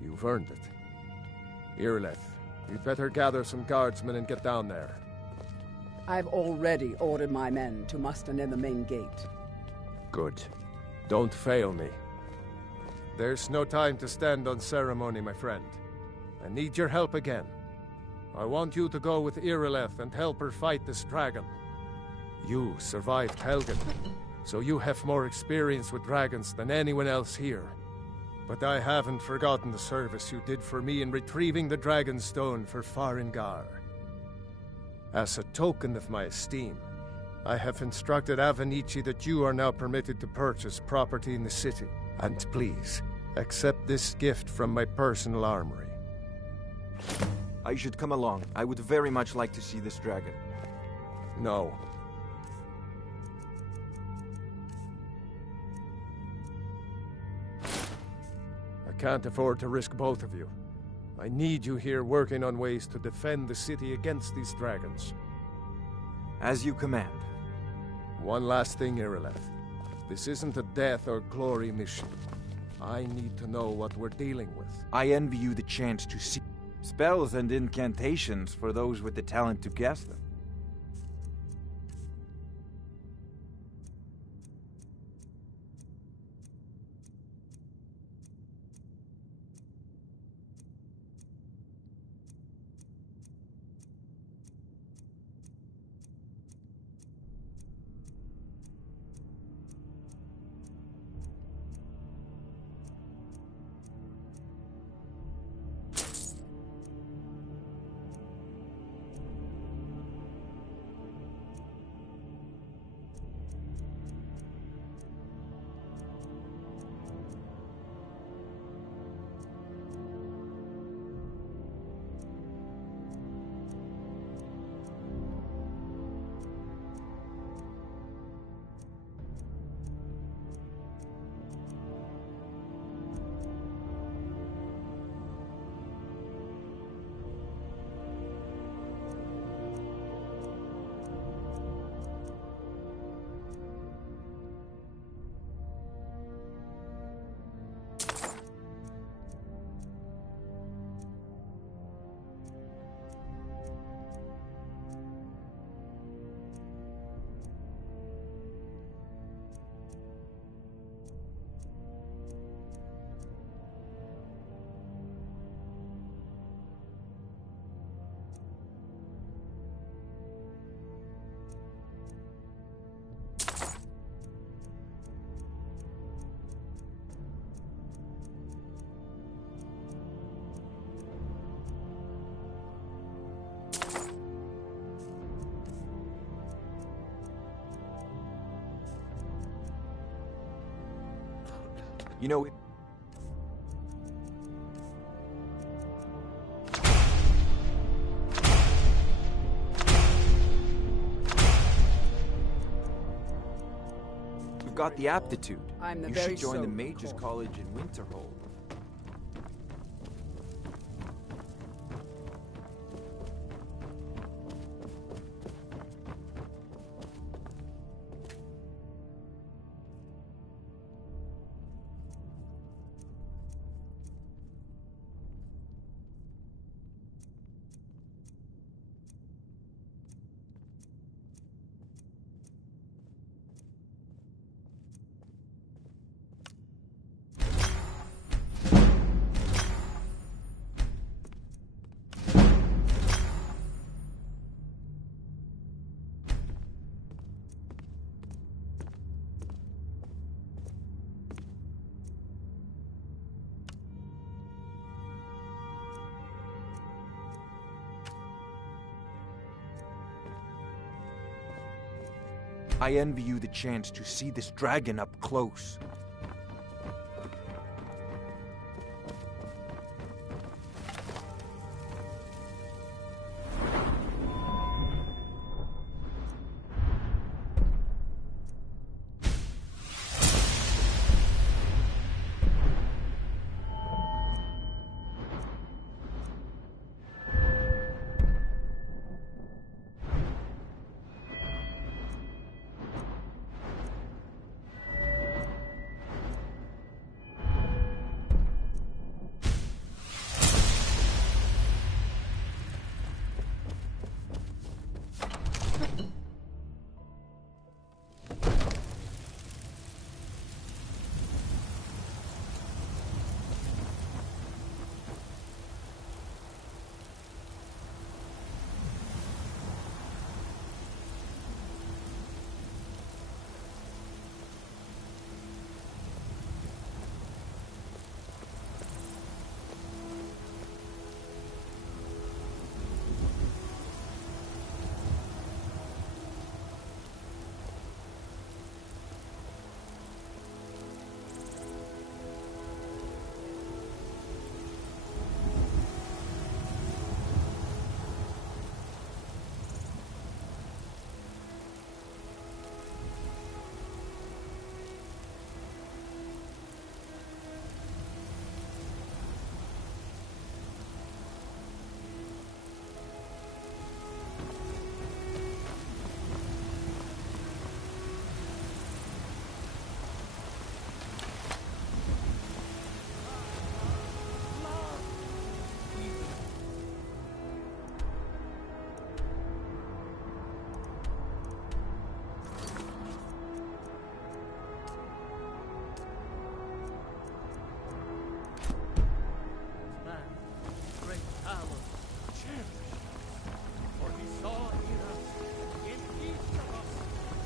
You've earned it. Irileth, you'd better gather some guardsmen and get down there. I've already ordered my men to muster near the main gate. Good. Don't fail me. There's no time to stand on ceremony, my friend. I need your help again. I want you to go with Irileth and help her fight this dragon. You survived Helgen, so you have more experience with dragons than anyone else here. But I haven't forgotten the service you did for me in retrieving the Dragon Stone for Farengar. As a token of my esteem, I have instructed Avenici that you are now permitted to purchase property in the city. And please, accept this gift from my personal armory. I should come along. I would very much like to see this dragon. No. I can't afford to risk both of you. I need you here working on ways to defend the city against these dragons. As you command. One last thing, Irileth. This isn't a death or glory mission. I need to know what we're dealing with. I envy you the chance to see. Spells and incantations for those with the talent to cast them. You know, you've got the aptitude. I'm the you very should join the soul, Mages Cor. College in Winterhold. I envy you the chance to see this dragon up close.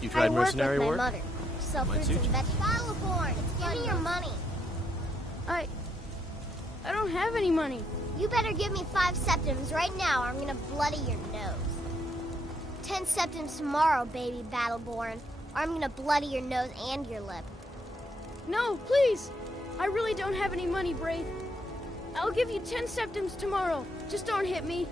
You tried mercenary work? work? My mother. Sell fruits and vegetables. Battleborn, give me your money. I don't have any money. You better give me 5 septims right now or I'm gonna bloody your nose. 10 septims tomorrow, baby Battleborn, or I'm gonna bloody your nose and your lip. No, please. I really don't have any money, Braith. I'll give you 10 septims tomorrow. Just don't hit me.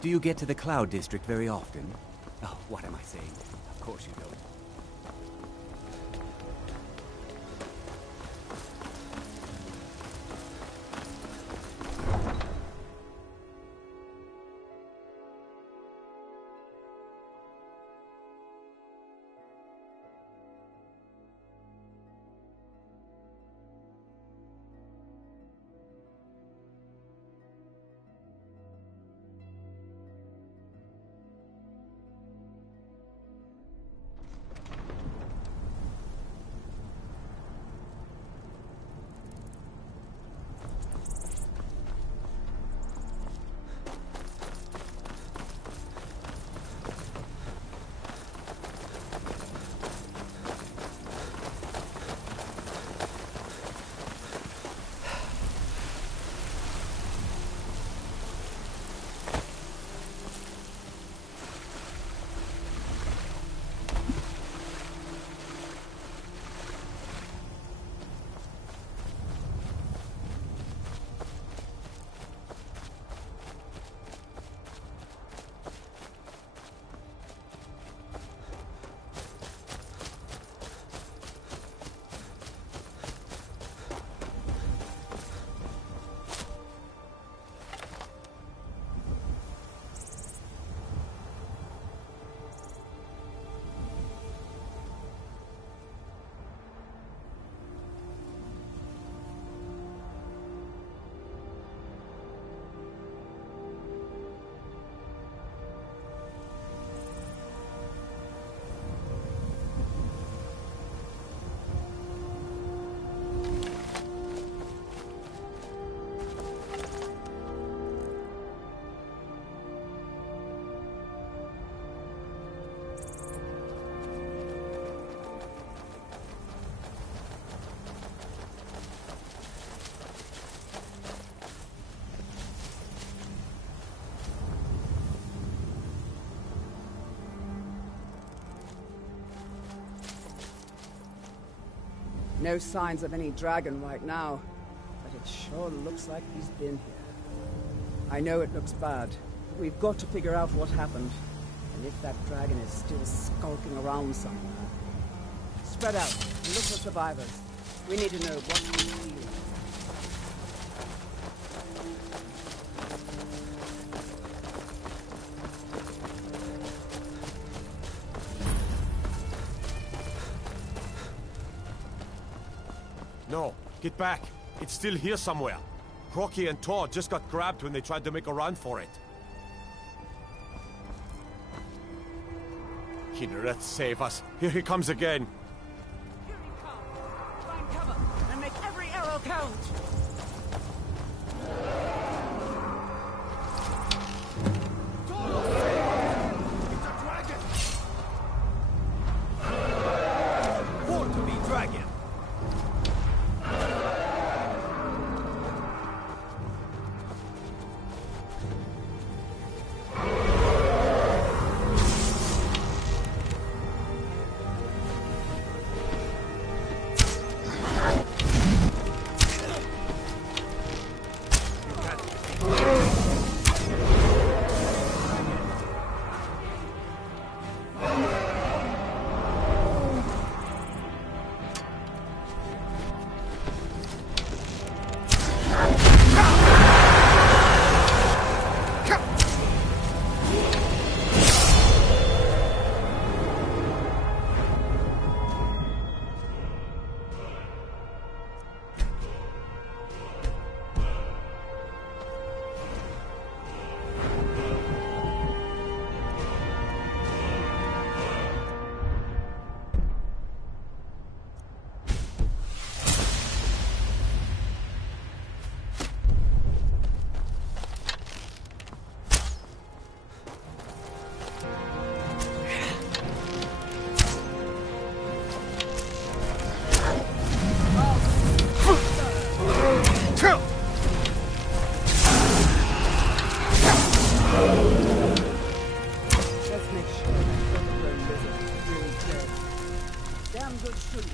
Do you get to the Cloud District very often? Oh, what am I saying? Of course you don't. No signs of any dragon right now, but it sure looks like he's been here. I know it looks bad, but we've got to figure out what happened, and if that dragon is still skulking around somewhere. Spread out and look for survivors. We need to know what he's feeling. No, get back. It's still here somewhere. Rocky and Tor just got grabbed when they tried to make a run for it. Kynareth, save us. Here he comes again. Find cover and make every arrow count! Born to be dragon!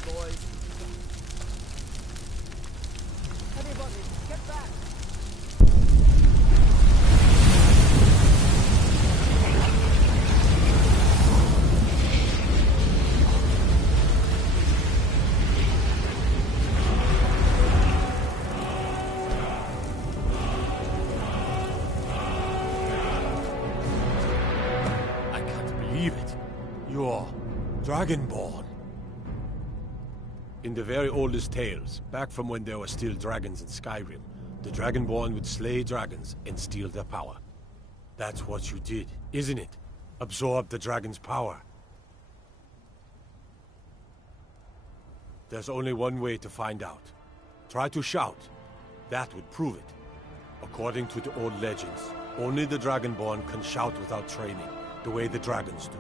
boys. Everybody, get back! Dragonborn. In the very oldest tales, back from when there were still dragons in Skyrim, the Dragonborn would slay dragons and steal their power. That's what you did, isn't it? Absorb the dragon's power. There's only one way to find out. Try to shout. That would prove it. According to the old legends, only the Dragonborn can shout without training, the way the dragons do.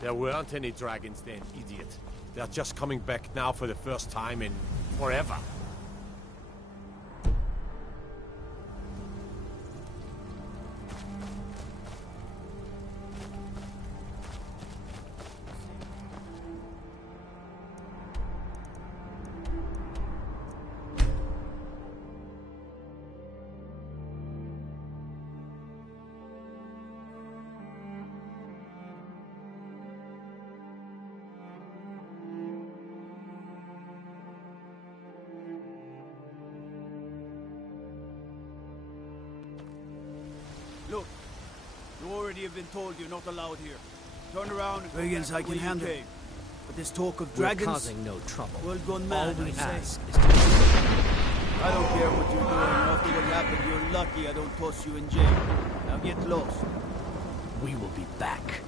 There weren't any dragons then, idiot. They're just coming back now for the first time in forever. Look, you already have been told you're not allowed here. Turn around and Dragons I can handle. But this talk of dragons... We're causing no trouble. World gone mad, All we I say. ask is to... I don't care what you're doing. After what happened, you're lucky I don't toss you in jail. Now get lost. We will be back.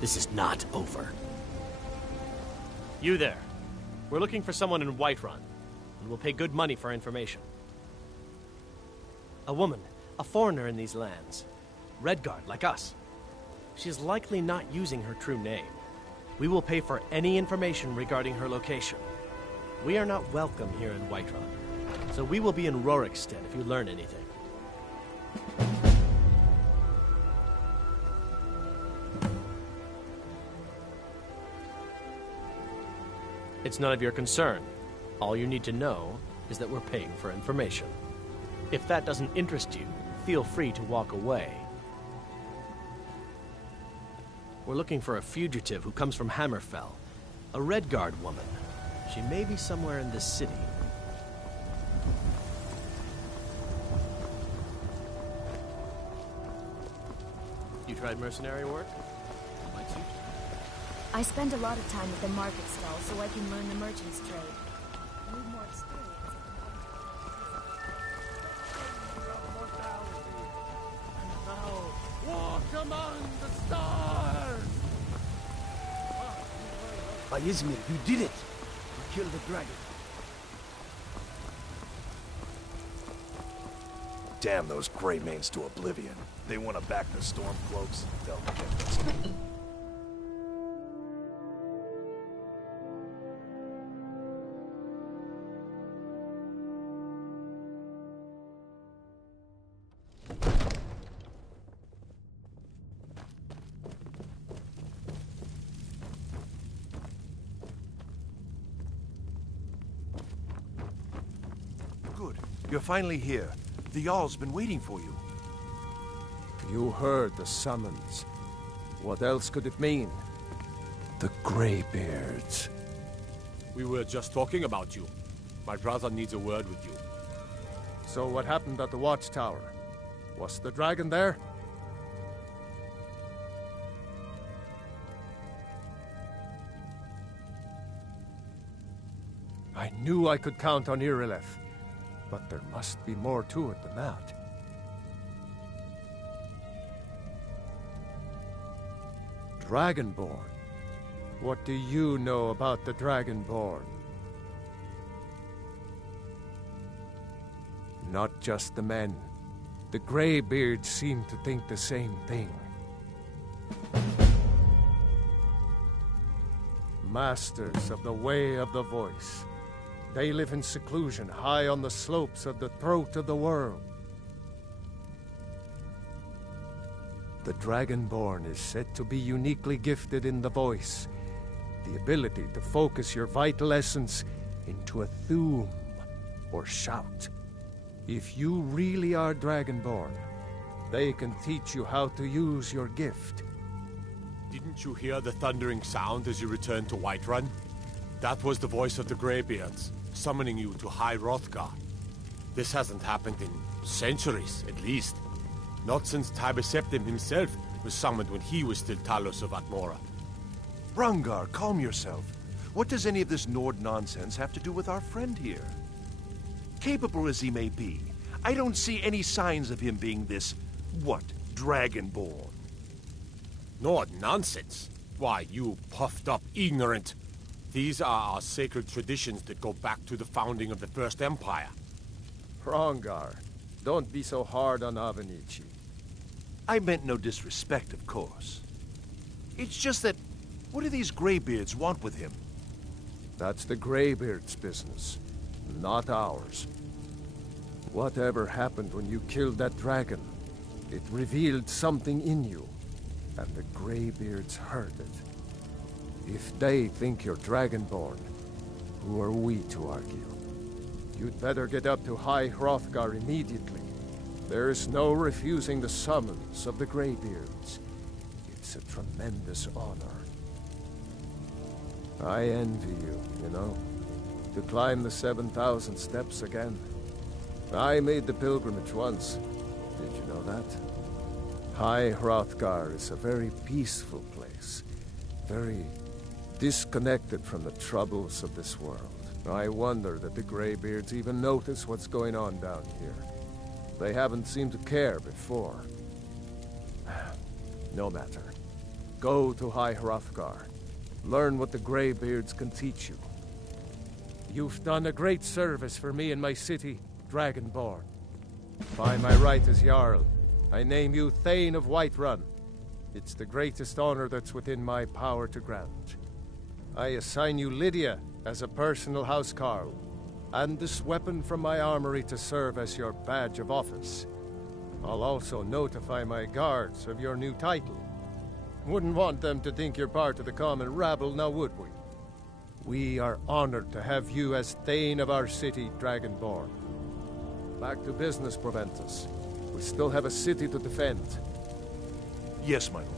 This is not over. You there. We're looking for someone in Whiterun, and we'll pay good money for information. A woman, a foreigner in these lands. Redguard, like us. She's likely not using her true name. We will pay for any information regarding her location. We are not welcome here in Whiterun, so we will be in Rorikstead if you learn anything. It's none of your concern. All you need to know is that we're paying for information. If that doesn't interest you, feel free to walk away. We're looking for a fugitive who comes from Hammerfell. A Redguard woman. She may be somewhere in this city. You tried mercenary work? Might suit you. I spend a lot of time at the market stall so I can learn the merchant's trade. I need more experience. Walk among the stars! By Izmir, you did it! You killed the dragon. Damn those Greymanes to oblivion. They want to back the Stormcloaks. They'll get this. Good. You're finally here. The Jarl's been waiting for you. You heard the summons. What else could it mean? The Greybeards. We were just talking about you. My brother needs a word with you. So what happened at the Watchtower? Was the dragon there? I knew I could count on Irileth, but there must be more to it than that. Dragonborn? What do you know about the Dragonborn? not just the men. The Greybeards seem to think the same thing. Masters of the Way of the Voice. They live in seclusion high on the slopes of the throat of the world. The Dragonborn is said to be uniquely gifted in the voice, the ability to focus your vital essence into a thume or shout. If you really are Dragonborn, they can teach you how to use your gift. Didn't you hear the thundering sound as you returned to Whiterun? That was the voice of the Greybeards, summoning you to High Hrothgar. This hasn't happened in centuries, at least. Not since Tiber Septim himself was summoned when he was still Talos of Atmora. Hrongar, calm yourself. What does any of this Nord nonsense have to do with our friend here? Capable as he may be, I don't see any signs of him being this, Dragonborn? Nord nonsense? Why, you puffed up ignorant. These are our sacred traditions that go back to the founding of the First Empire. Hrongar, don't be so hard on Avenici. I meant no disrespect, of course. It's just that, what do these Greybeards want with him? That's the Greybeards' business, not ours. Whatever happened when you killed that dragon, it revealed something in you, and the Greybeards heard it. If they think you're Dragonborn, who are we to argue? You'd better get up to High Hrothgar immediately. There's no refusing the summons of the Greybeards. It's a tremendous honor. I envy you, you know, to climb the 7,000 steps again. I made the pilgrimage once. Did you know that? High Hrothgar is a very peaceful place, very disconnected from the troubles of this world. I wonder that the Greybeards even notice what's going on down here. They haven't seemed to care before. No matter. Go to High Hrothgar. Learn what the Greybeards can teach you. You've done a great service for me and my city, Dragonborn. By my right as Jarl, I name you Thane of Whiterun. It's the greatest honor that's within my power to grant. I assign you Lydia as a personal housecarl, and this weapon from my armory to serve as your badge of office. I'll also notify my guards of your new title. Wouldn't want them to think you're part of the common rabble, now would we? We are honored to have you as Thane of our city, Dragonborn. Back to business, Proventus. We still have a city to defend. Yes, my lord.